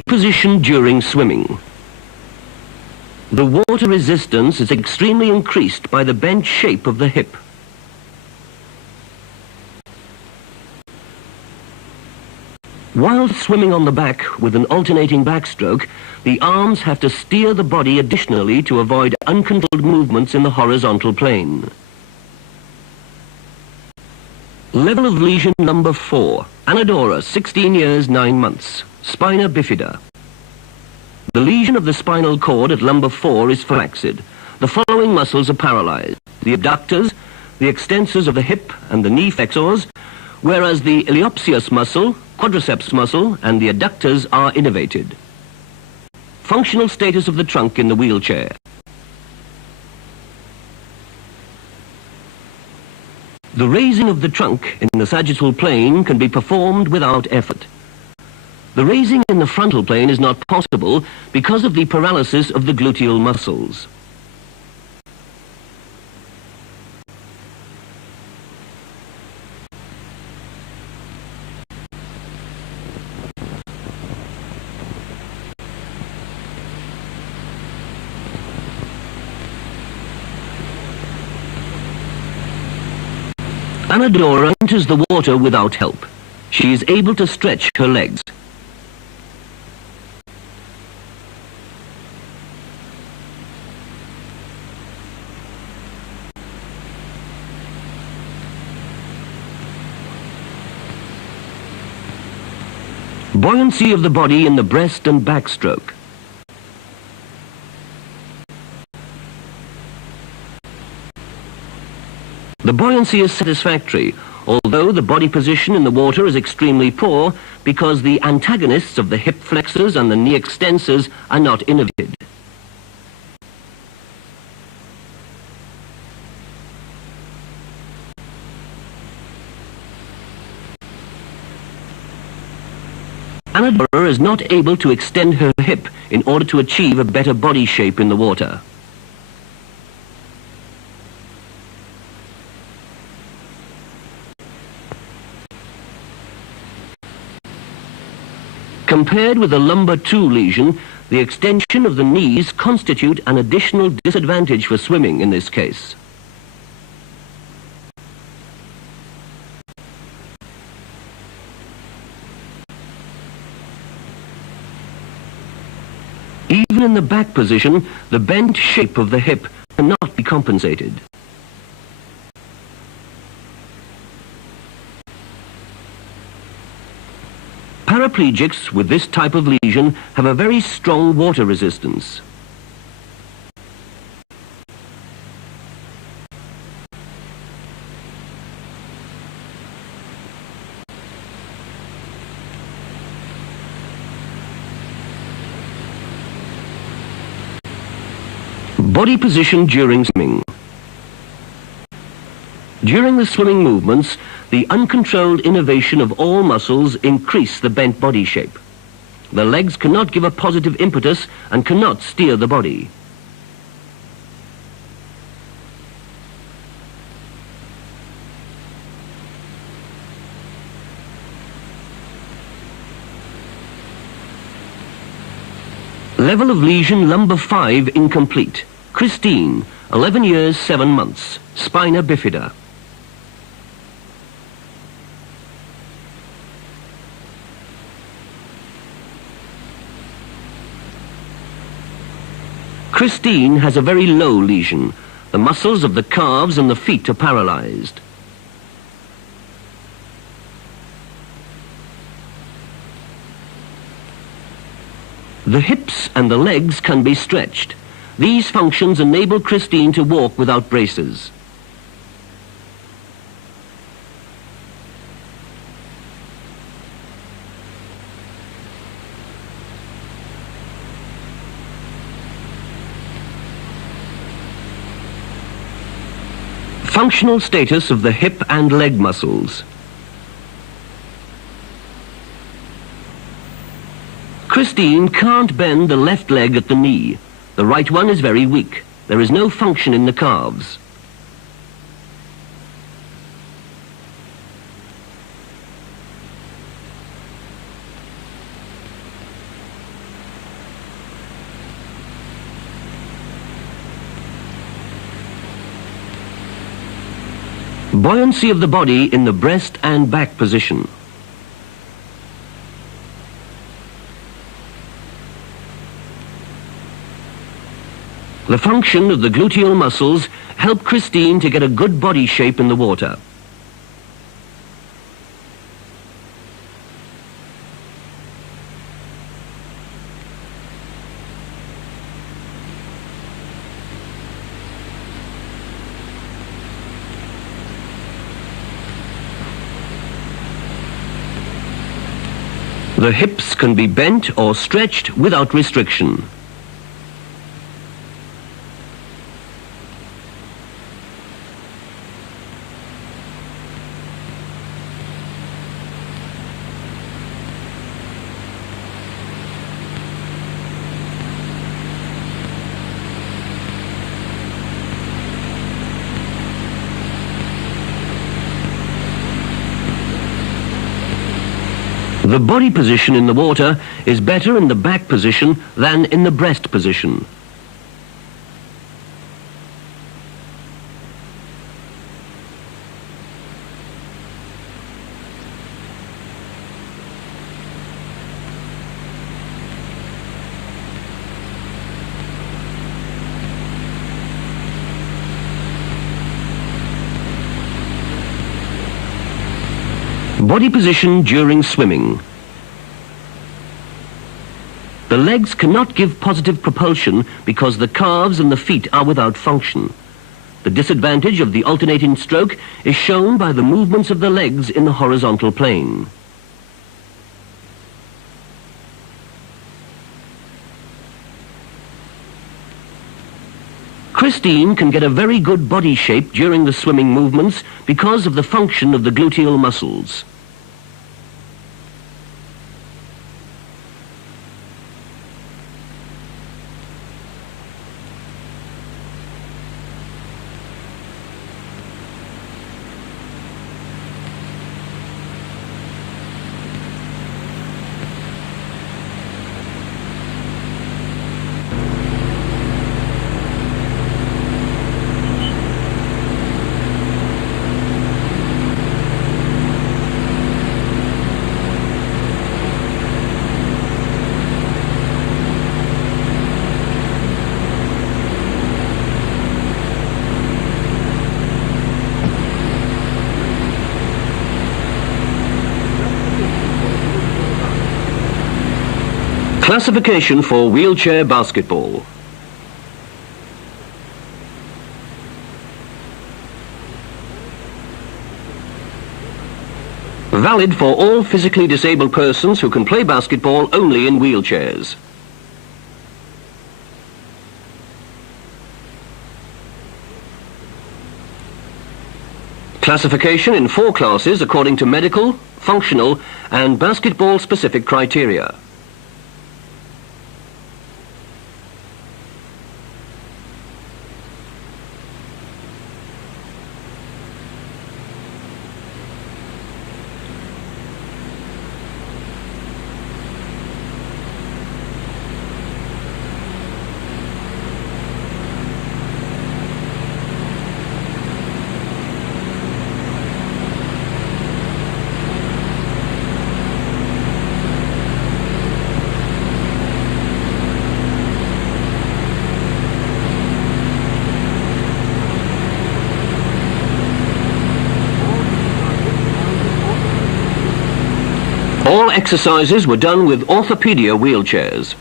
Position during swimming. The water resistance is extremely increased by the bent shape of the hip. While swimming on the back with an alternating backstroke, the arms have to steer the body additionally to avoid uncontrolled movements in the horizontal plane. Level of lesion number 4. Anadora, 16 years, 9 months. Spina bifida. The lesion of the spinal cord at lumbar 4 is flaccid. The following muscles are paralyzed: the abductors, the extensors of the hip and the knee flexors, whereas the iliopsoas muscle, quadriceps muscle and the adductors are innervated. Functional status of the trunk in the wheelchair. The raising of the trunk in the sagittal plane can be performed without effort. The raising in the frontal plane is not possible because of the paralysis of the gluteal muscles. Anadora enters the water without help. She is able to stretch her legs. Buoyancy of the body in the breast and backstroke. The buoyancy is satisfactory, although the body position in the water is extremely poor because the antagonists of the hip flexors and the knee extensors are not innervated. Anna Dora is not able to extend her hip in order to achieve a better body shape in the water. Compared with the lumbar 2 lesion, the extension of the knees constitute an additional disadvantage for swimming in this case. Even in the back position, the bent shape of the hip cannot be compensated. Paraplegics with this type of lesion have a very strong water resistance. Body position during swimming. During the swimming movements, the uncontrolled innervation of all muscles increase the bent body shape. The legs cannot give a positive impetus and cannot steer the body. Level of lesion lumbar 5 incomplete. Christine, 11 years 7 months, spina bifida. Christine has a very low lesion. The muscles of the calves and the feet are paralyzed. The hips and the legs can be stretched. These functions enable Christine to walk without braces. Functional status of the hip and leg muscles. Christine can't bend the left leg at the knee. The right one is very weak. There is no function in the calves. Buoyancy of the body in the breast and back position. The function of the gluteal muscles help Christine to get a good body shape in the water. The hips can be bent or stretched without restriction. The body position in the water is better in the back position than in the breast position. Body position during swimming. The legs cannot give positive propulsion because the calves and the feet are without function. The disadvantage of the alternating stroke is shown by the movements of the legs in the horizontal plane. Christine can get a very good body shape during the swimming movements because of the function of the gluteal muscles. Classification for wheelchair basketball. Valid for all physically disabled persons who can play basketball only in wheelchairs. Classification in 4 classes according to medical, functional and basketball-specific criteria. All exercises were done with orthopedia wheelchairs.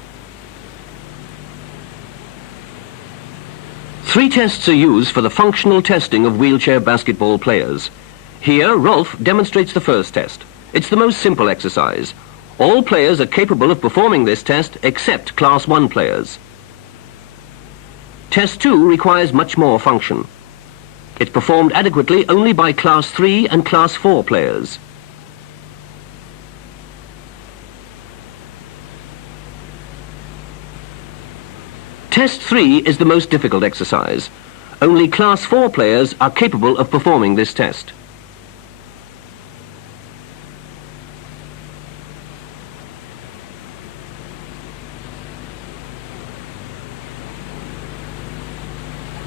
3 tests are used for the functional testing of wheelchair basketball players. Here, Rolf demonstrates the first test. It's the most simple exercise. All players are capable of performing this test except Class 1 players. Test 2 requires much more function. It's performed adequately only by Class 3 and Class 4 players. Test 3 is the most difficult exercise. Only Class 4 players are capable of performing this test.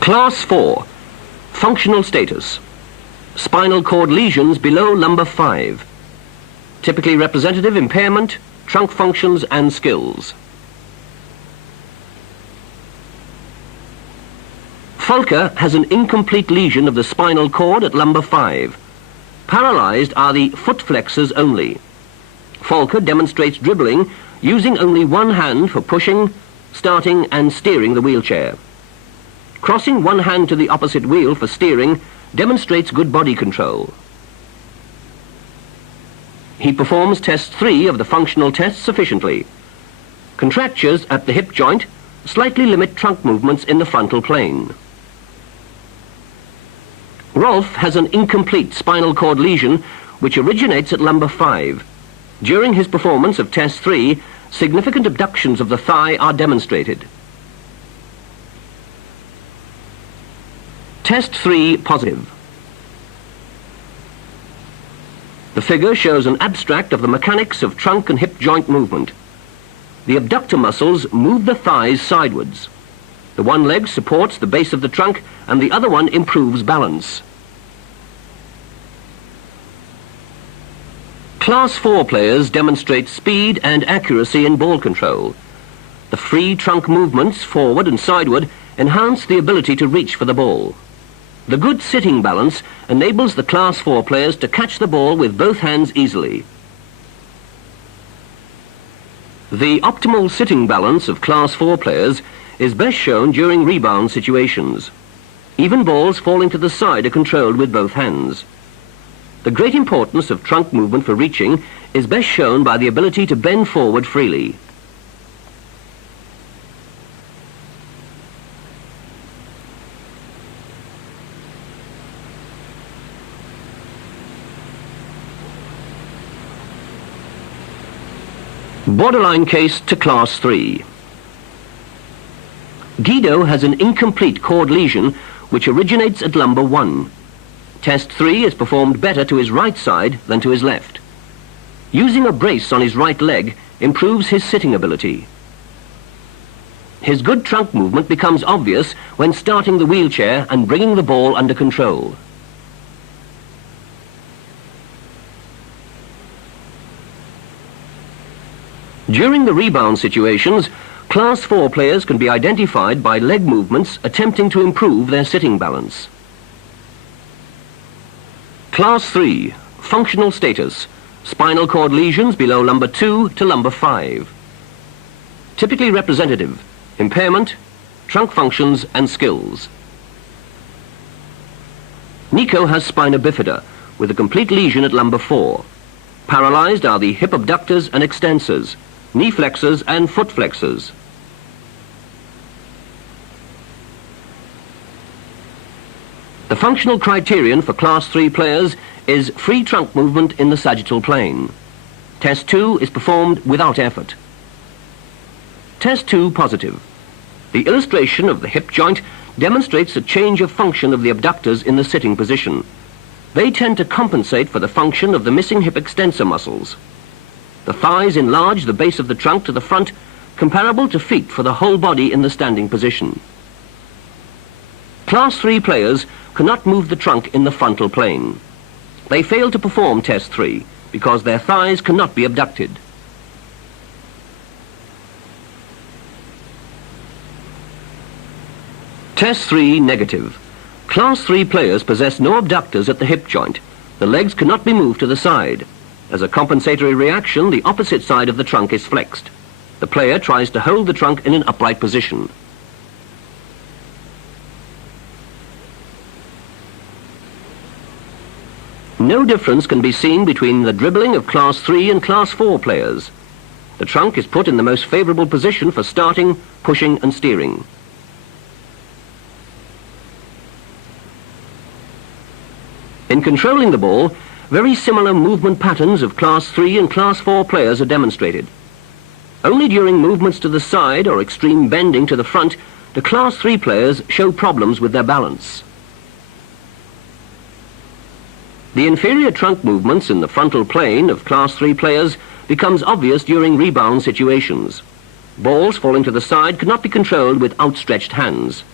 Class 4. Functional status. Spinal cord lesions below lumbar 5. Typically representative impairment, trunk functions and skills. Volker has an incomplete lesion of the spinal cord at lumbar 5. Paralyzed are the foot flexors only. Volker demonstrates dribbling using only one hand for pushing, starting and steering the wheelchair. Crossing one hand to the opposite wheel for steering demonstrates good body control. He performs test 3 of the functional test sufficiently. Contractures at the hip joint slightly limit trunk movements in the frontal plane. Rolf has an incomplete spinal cord lesion which originates at lumbar 5. During his performance of test 3, significant abductions of the thigh are demonstrated. Test 3 positive. The figure shows an abstract of the mechanics of trunk and hip joint movement. The abductor muscles move the thighs sidewards. The one leg supports the base of the trunk and the other one improves balance. Class 4 players demonstrate speed and accuracy in ball control. The free trunk movements forward and sideward enhance the ability to reach for the ball. The good sitting balance enables the Class 4 players to catch the ball with both hands easily. The optimal sitting balance of Class 4 players is best shown during rebound situations. Even balls falling to the side are controlled with both hands. The great importance of trunk movement for reaching is best shown by the ability to bend forward freely. Borderline case to Class 3. Guido has an incomplete cord lesion which originates at lumbar 1. Test 3 is performed better to his right side than to his left. Using a brace on his right leg improves his sitting ability. His good trunk movement becomes obvious when starting the wheelchair and bringing the ball under control. During the rebound situations, Class 4 players can be identified by leg movements attempting to improve their sitting balance. Class 3, functional status, spinal cord lesions below lumbar 2 to lumbar 5. Typically representative, impairment, trunk functions and skills. Nico has spina bifida with a complete lesion at lumbar 4. Paralyzed are the hip abductors and extensors, knee flexors and foot flexors. The functional criterion for Class 3 players is free trunk movement in the sagittal plane. Test 2 is performed without effort. Test 2 positive. The illustration of the hip joint demonstrates a change of function of the abductors in the sitting position. They tend to compensate for the function of the missing hip extensor muscles. The thighs enlarge the base of the trunk to the front, comparable to feet for the whole body in the standing position. Class 3 players cannot move the trunk in the frontal plane. They fail to perform Test 3 because their thighs cannot be abducted. Test 3 negative. Class 3 players possess no abductors at the hip joint. The legs cannot be moved to the side. As a compensatory reaction, the opposite side of the trunk is flexed. The player tries to hold the trunk in an upright position. No difference can be seen between the dribbling of Class 3 and Class 4 players. The trunk is put in the most favorable position for starting, pushing and steering. In controlling the ball, very similar movement patterns of Class 3 and Class 4 players are demonstrated. Only during movements to the side or extreme bending to the front do Class 3 players show problems with their balance. The inferior trunk movements in the frontal plane of Class 3 players becomes obvious during rebound situations. Balls falling to the side cannot be controlled with outstretched hands.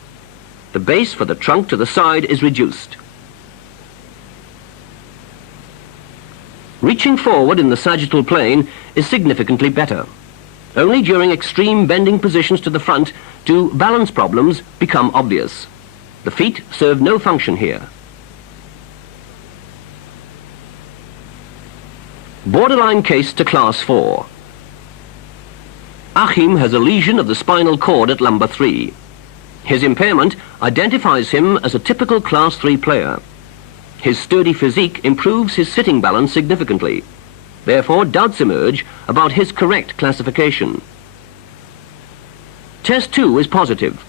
The base for the trunk to the side is reduced. Reaching forward in the sagittal plane is significantly better. Only during extreme bending positions to the front do balance problems become obvious. The feet serve no function here. Borderline case to Class 4. Achim has a lesion of the spinal cord at lumbar 3. His impairment identifies him as a typical Class 3 player. His sturdy physique improves his sitting balance significantly. Therefore, doubts emerge about his correct classification. Test 2 is positive.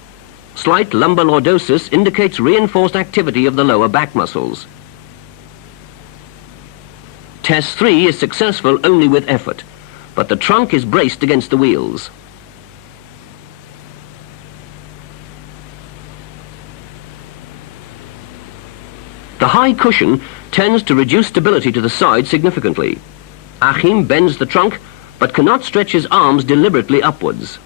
Slight lumbar lordosis indicates reinforced activity of the lower back muscles. Test 3 is successful only with effort, but the trunk is braced against the wheels. The high cushion tends to reduce stability to the side significantly. Achim bends the trunk, but cannot stretch his arms deliberately upwards.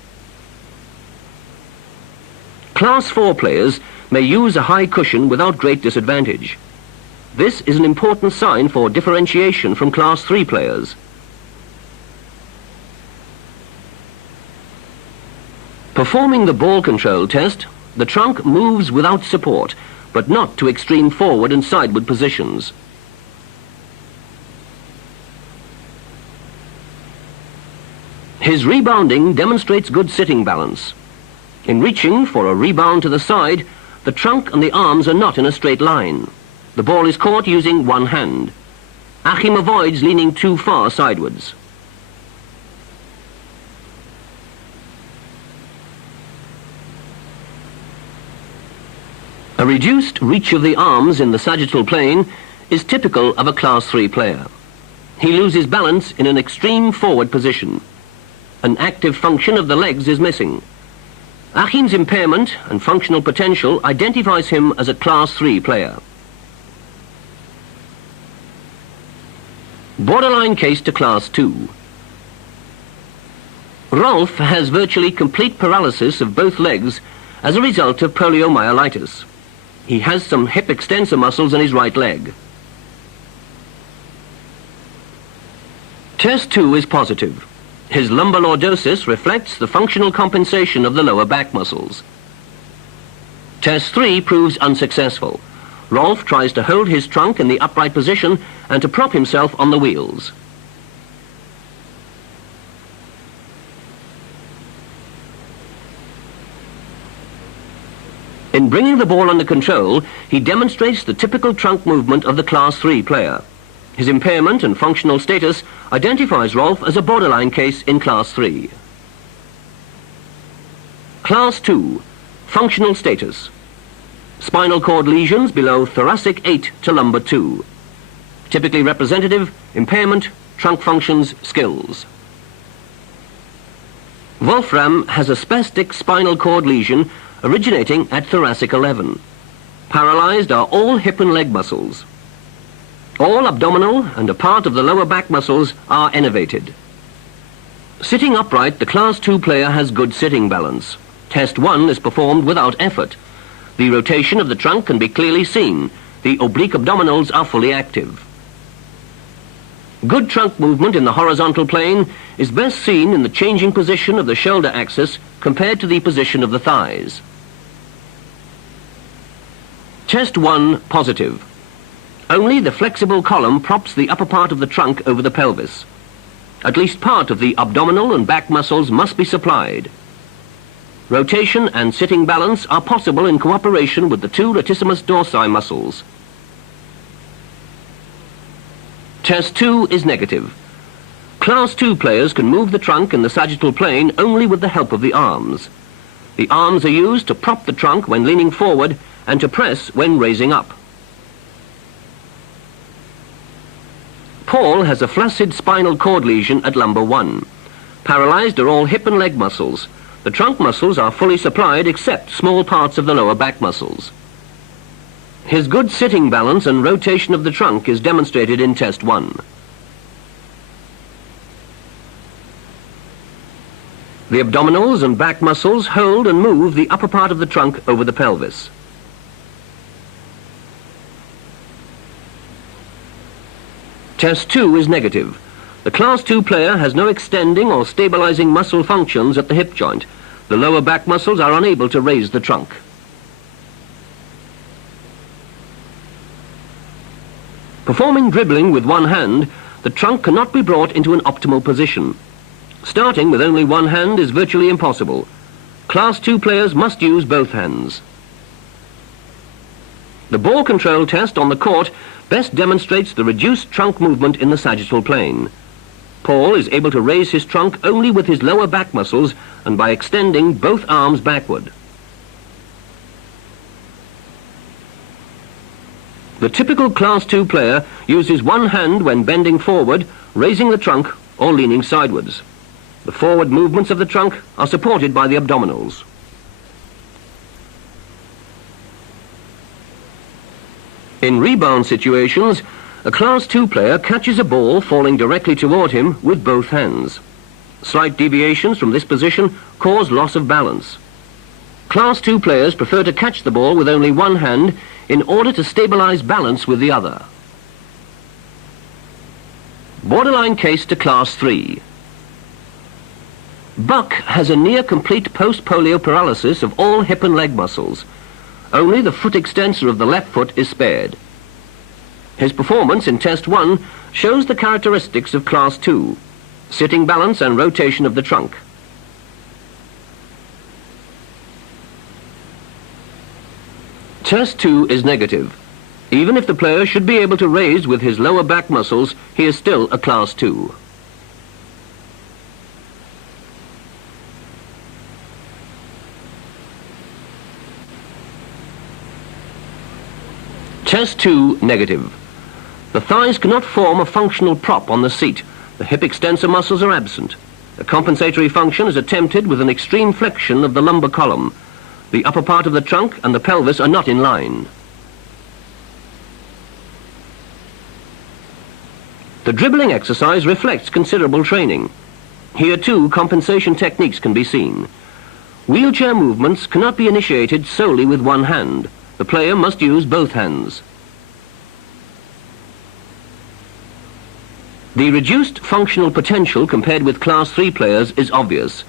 Class 4 players may use a high cushion without great disadvantage. This is an important sign for differentiation from Class 3 players. Performing the ball control test, the trunk moves without support, but not to extreme forward and sideward positions. His rebounding demonstrates good sitting balance. In reaching for a rebound to the side, the trunk and the arms are not in a straight line. The ball is caught using one hand. Achim avoids leaning too far sidewards. A reduced reach of the arms in the sagittal plane is typical of a Class 3 player. He loses balance in an extreme forward position. An active function of the legs is missing. Achim's impairment and functional potential identifies him as a Class 3 player. Borderline case to Class 2. Rolf has virtually complete paralysis of both legs as a result of poliomyelitis. He has some hip extensor muscles in his right leg. Test 2 is positive. His lumbar lordosis reflects the functional compensation of the lower back muscles. Test 3 proves unsuccessful. Rolf tries to hold his trunk in the upright position and to prop himself on the wheels. In bringing the ball under control, he demonstrates the typical trunk movement of the Class 3 player. His impairment and functional status identifies Rolf as a borderline case in Class 3. Class 2, functional status. Spinal cord lesions below thoracic 8 to lumbar 2. Typically representative, impairment, trunk functions, skills. Wolfram has a spastic spinal cord lesion originating at thoracic 11. Paralyzed are all hip and leg muscles. All abdominal and a part of the lower back muscles are enervated. Sitting upright, the Class 2 player has good sitting balance. Test 1 is performed without effort. The rotation of the trunk can be clearly seen. The oblique abdominals are fully active. Good trunk movement in the horizontal plane is best seen in the changing position of the shoulder axis compared to the position of the thighs. Test 1 positive. Only the flexible column props the upper part of the trunk over the pelvis. At least part of the abdominal and back muscles must be supplied. Rotation and sitting balance are possible in cooperation with the two latissimus dorsi muscles. Test 2 is negative. Class 2 players can move the trunk in the sagittal plane only with the help of the arms. The arms are used to prop the trunk when leaning forward and to press when raising up. Paul has a flaccid spinal cord lesion at lumbar 1. Paralyzed are all hip and leg muscles. The trunk muscles are fully supplied except small parts of the lower back muscles. His good sitting balance and rotation of the trunk is demonstrated in Test 1. The abdominals and back muscles hold and move the upper part of the trunk over the pelvis. Test 2 is negative. The Class 2 player has no extending or stabilizing muscle functions at the hip joint. The lower back muscles are unable to raise the trunk. Performing dribbling with one hand, the trunk cannot be brought into an optimal position. Starting with only one hand is virtually impossible. Class 2 players must use both hands. The ball control test on the court best demonstrates the reduced trunk movement in the sagittal plane. Paul is able to raise his trunk only with his lower back muscles and by extending both arms backward. The typical Class 2 player uses one hand when bending forward, raising the trunk, or leaning sidewards. The forward movements of the trunk are supported by the abdominals. In rebound situations, a Class 2 player catches a ball falling directly toward him with both hands. Slight deviations from this position cause loss of balance. Class 2 players prefer to catch the ball with only one hand in order to stabilize balance with the other. Borderline case to Class 3. Buck has a near-complete post-polio paralysis of all hip and leg muscles. Only the foot extensor of the left foot is spared. His performance in Test 1 shows the characteristics of Class 2. sitting balance and rotation of the trunk. Test 2 is negative. Even if the player should be able to raise with his lower back muscles, he is still a Class 2. Test 2 negative. The thighs cannot form a functional prop on the seat. The hip extensor muscles are absent. A compensatory function is attempted with an extreme flexion of the lumbar column. The upper part of the trunk and the pelvis are not in line. The dribbling exercise reflects considerable training. Here too, compensation techniques can be seen. Wheelchair movements cannot be initiated solely with one hand. The player must use both hands. The reduced functional potential compared with Class 3 players is obvious.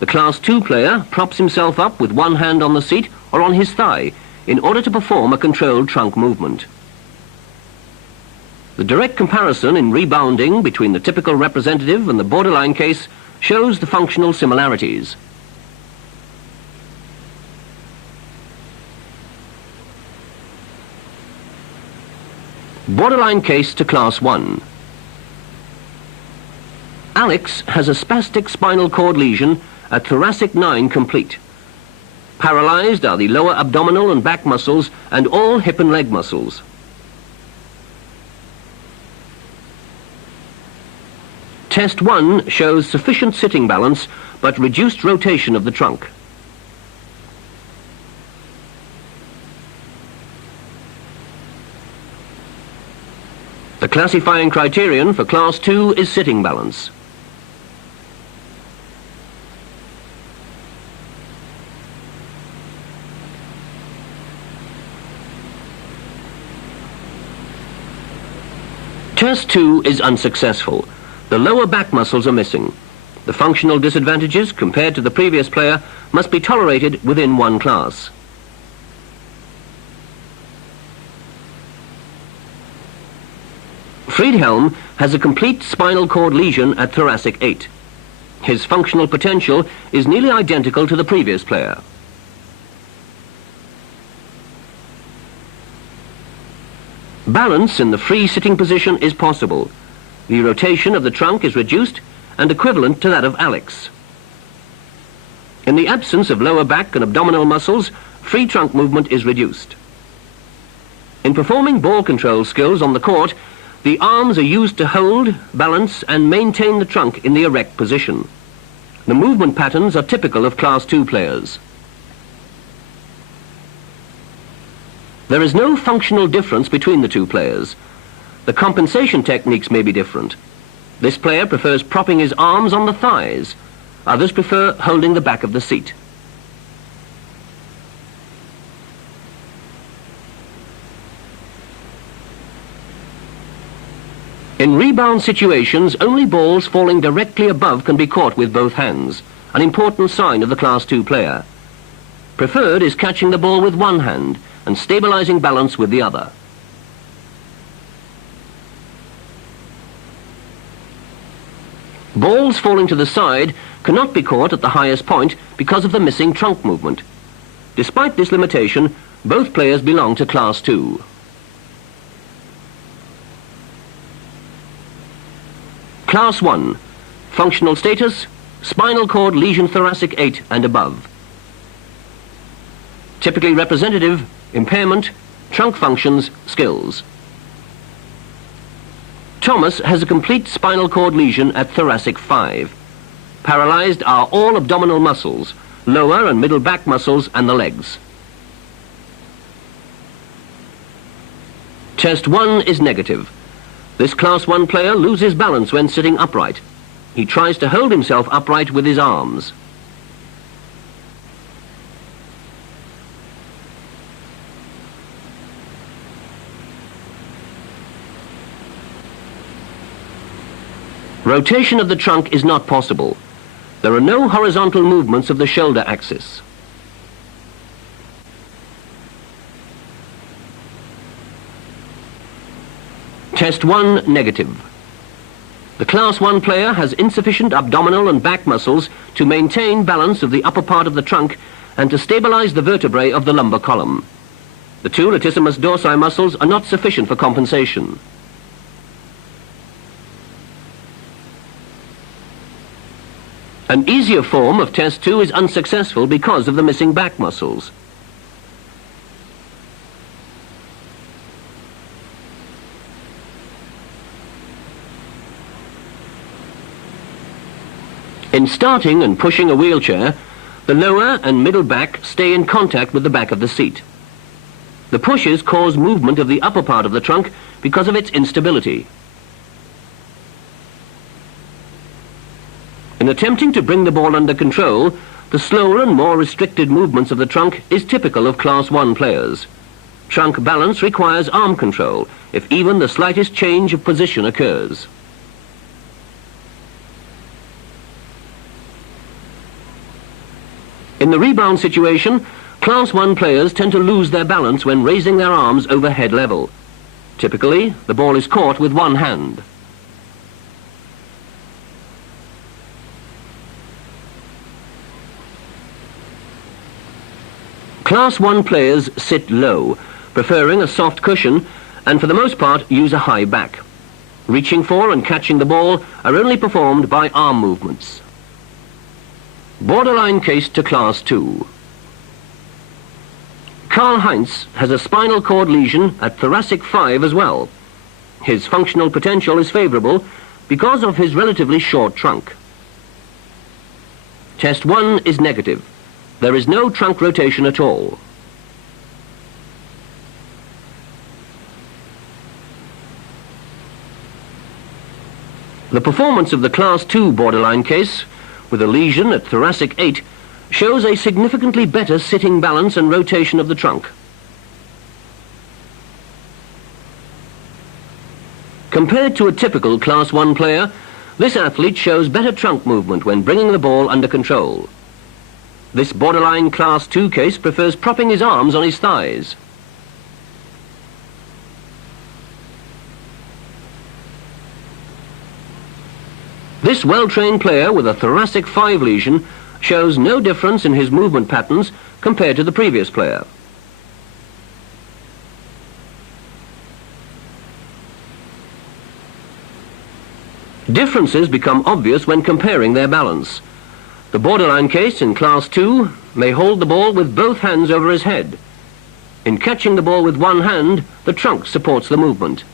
The Class 2 player props himself up with one hand on the seat or on his thigh in order to perform a controlled trunk movement. The direct comparison in rebounding between the typical representative and the borderline case shows the functional similarities. Borderline case to Class 1. Alex has a spastic spinal cord lesion at thoracic 9 complete. Paralyzed are the lower abdominal and back muscles and all hip and leg muscles. Test 1 shows sufficient sitting balance but reduced rotation of the trunk. The classifying criterion for Class 2 is sitting balance. Test 2 is unsuccessful. The lower back muscles are missing. The functional disadvantages compared to the previous player must be tolerated within one class. Friedhelm has a complete spinal cord lesion at thoracic 8. His functional potential is nearly identical to the previous player. Balance in the free sitting position is possible. The rotation of the trunk is reduced and equivalent to that of Alex. In the absence of lower back and abdominal muscles, free trunk movement is reduced. In performing ball control skills on the court, the arms are used to hold, balance and maintain the trunk in the erect position. The movement patterns are typical of Class 2 players. There is no functional difference between the two players. The compensation techniques may be different. This player prefers propping his arms on the thighs. Others prefer holding the back of the seat. In rebound situations, only balls falling directly above can be caught with both hands, an important sign of the Class 2 player. Preferred is catching the ball with one hand and stabilizing balance with the other. Balls falling to the side cannot be caught at the highest point because of the missing trunk movement. Despite this limitation, both players belong to Class 2. Class 1. Functional status, spinal cord lesion thoracic 8 and above. Typically representative, impairment, trunk functions, skills. Thomas has a complete spinal cord lesion at thoracic 5. Paralyzed are all abdominal muscles, lower and middle back muscles and the legs. Test 1 is negative. This Class 1 player loses balance when sitting upright. He tries to hold himself upright with his arms. Rotation of the trunk is not possible. There are no horizontal movements of the shoulder axis. Test 1 negative. The Class 1 player has insufficient abdominal and back muscles to maintain balance of the upper part of the trunk and to stabilize the vertebrae of the lumbar column. The two latissimus dorsi muscles are not sufficient for compensation. An easier form of test 2 is unsuccessful because of the missing back muscles. In starting and pushing a wheelchair, the lower and middle back stay in contact with the back of the seat. The pushes cause movement of the upper part of the trunk because of its instability. In attempting to bring the ball under control, the slower and more restricted movements of the trunk is typical of Class 1 players. Trunk balance requires arm control if even the slightest change of position occurs. In the rebound situation, Class 1 players tend to lose their balance when raising their arms over head level. Typically, the ball is caught with one hand. Class 1 players sit low, preferring a soft cushion, and for the most part use a high back. Reaching for and catching the ball are only performed by arm movements. Borderline case to Class 2. Karl-Heinz has a spinal cord lesion at thoracic 5 as well. His functional potential is favourable because of his relatively short trunk. Test 1 is negative. There is no trunk rotation at all. The performance of the Class 2 borderline case, with a lesion at thoracic 8, shows a significantly better sitting balance and rotation of the trunk. Compared to a typical Class 1 player, this athlete shows better trunk movement when bringing the ball under control. This borderline Class 2 case prefers propping his arms on his thighs. This well-trained player with a thoracic 5 lesion shows no difference in his movement patterns compared to the previous player. Differences become obvious when comparing their balance. The borderline case in Class 2 may hold the ball with both hands over his head. In catching the ball with one hand, the trunk supports the movement.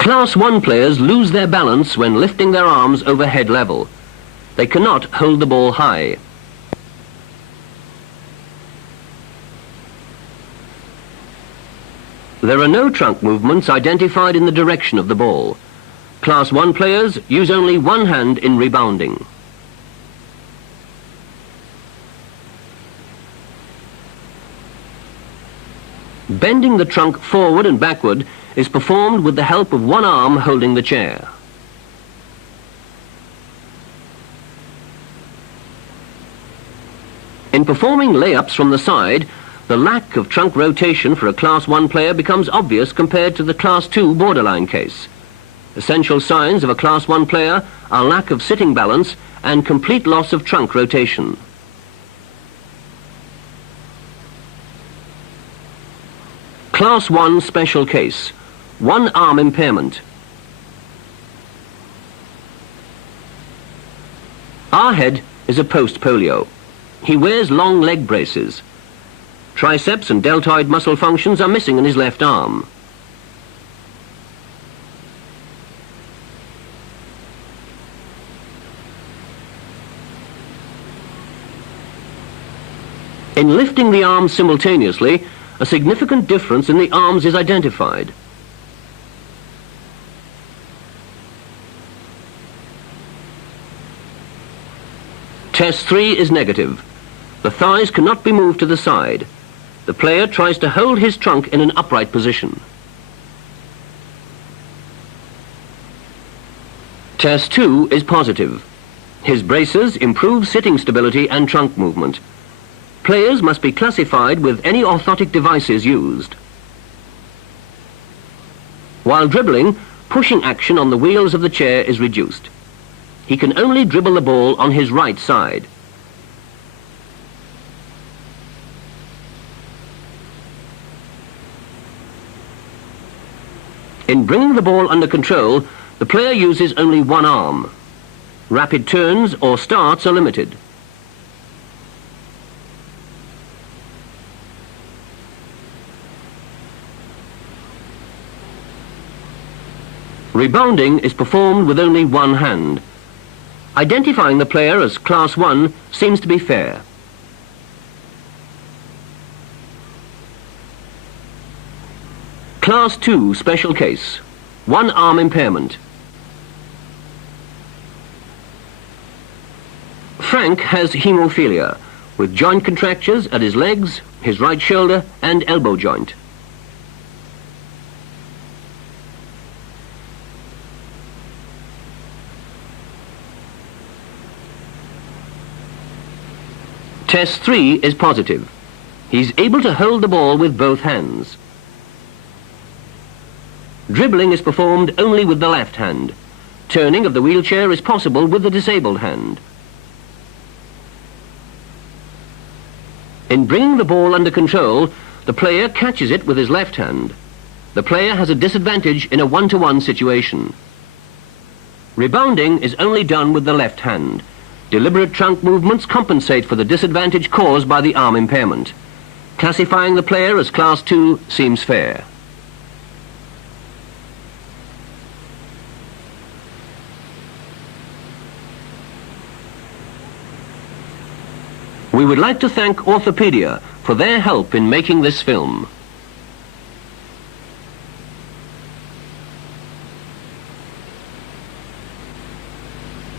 Class 1 players lose their balance when lifting their arms over head level. They cannot hold the ball high. There are no trunk movements identified in the direction of the ball. Class 1 players use only one hand in rebounding. Bending the trunk forward and backward is performed with the help of one arm holding the chair. In performing layups from the side, the lack of trunk rotation for a Class 1 player becomes obvious compared to the Class 2 borderline case. Essential signs of a Class 1 player are lack of sitting balance and complete loss of trunk rotation. Class 1 special case. One arm impairment. Arhead is a post-polio. He wears long leg braces. Triceps and deltoid muscle functions are missing in his left arm. In lifting the arms simultaneously, a significant difference in the arms is identified. Test 3 is negative. The thighs cannot be moved to the side. The player tries to hold his trunk in an upright position. Test 2 is positive. His braces improve sitting stability and trunk movement. Players must be classified with any orthotic devices used. While dribbling, pushing action on the wheels of the chair is reduced. He can only dribble the ball on his right side. In bringing the ball under control, the player uses only one arm. Rapid turns or starts are limited. Rebounding is performed with only one hand. Identifying the player as Class 1 seems to be fair. Class 2 special case. One arm impairment. Frank has hemophilia, with joint contractures at his legs, his right shoulder and elbow joint. Test 3 is positive. He's able to hold the ball with both hands. Dribbling is performed only with the left hand. Turning of the wheelchair is possible with the disabled hand. In bringing the ball under control, the player catches it with his left hand. The player has a disadvantage in a one-to-one situation. Rebounding is only done with the left hand. Deliberate trunk movements compensate for the disadvantage caused by the arm impairment. Classifying the player as Class 2 seems fair. We would like to thank Orthopedia for their help in making this film.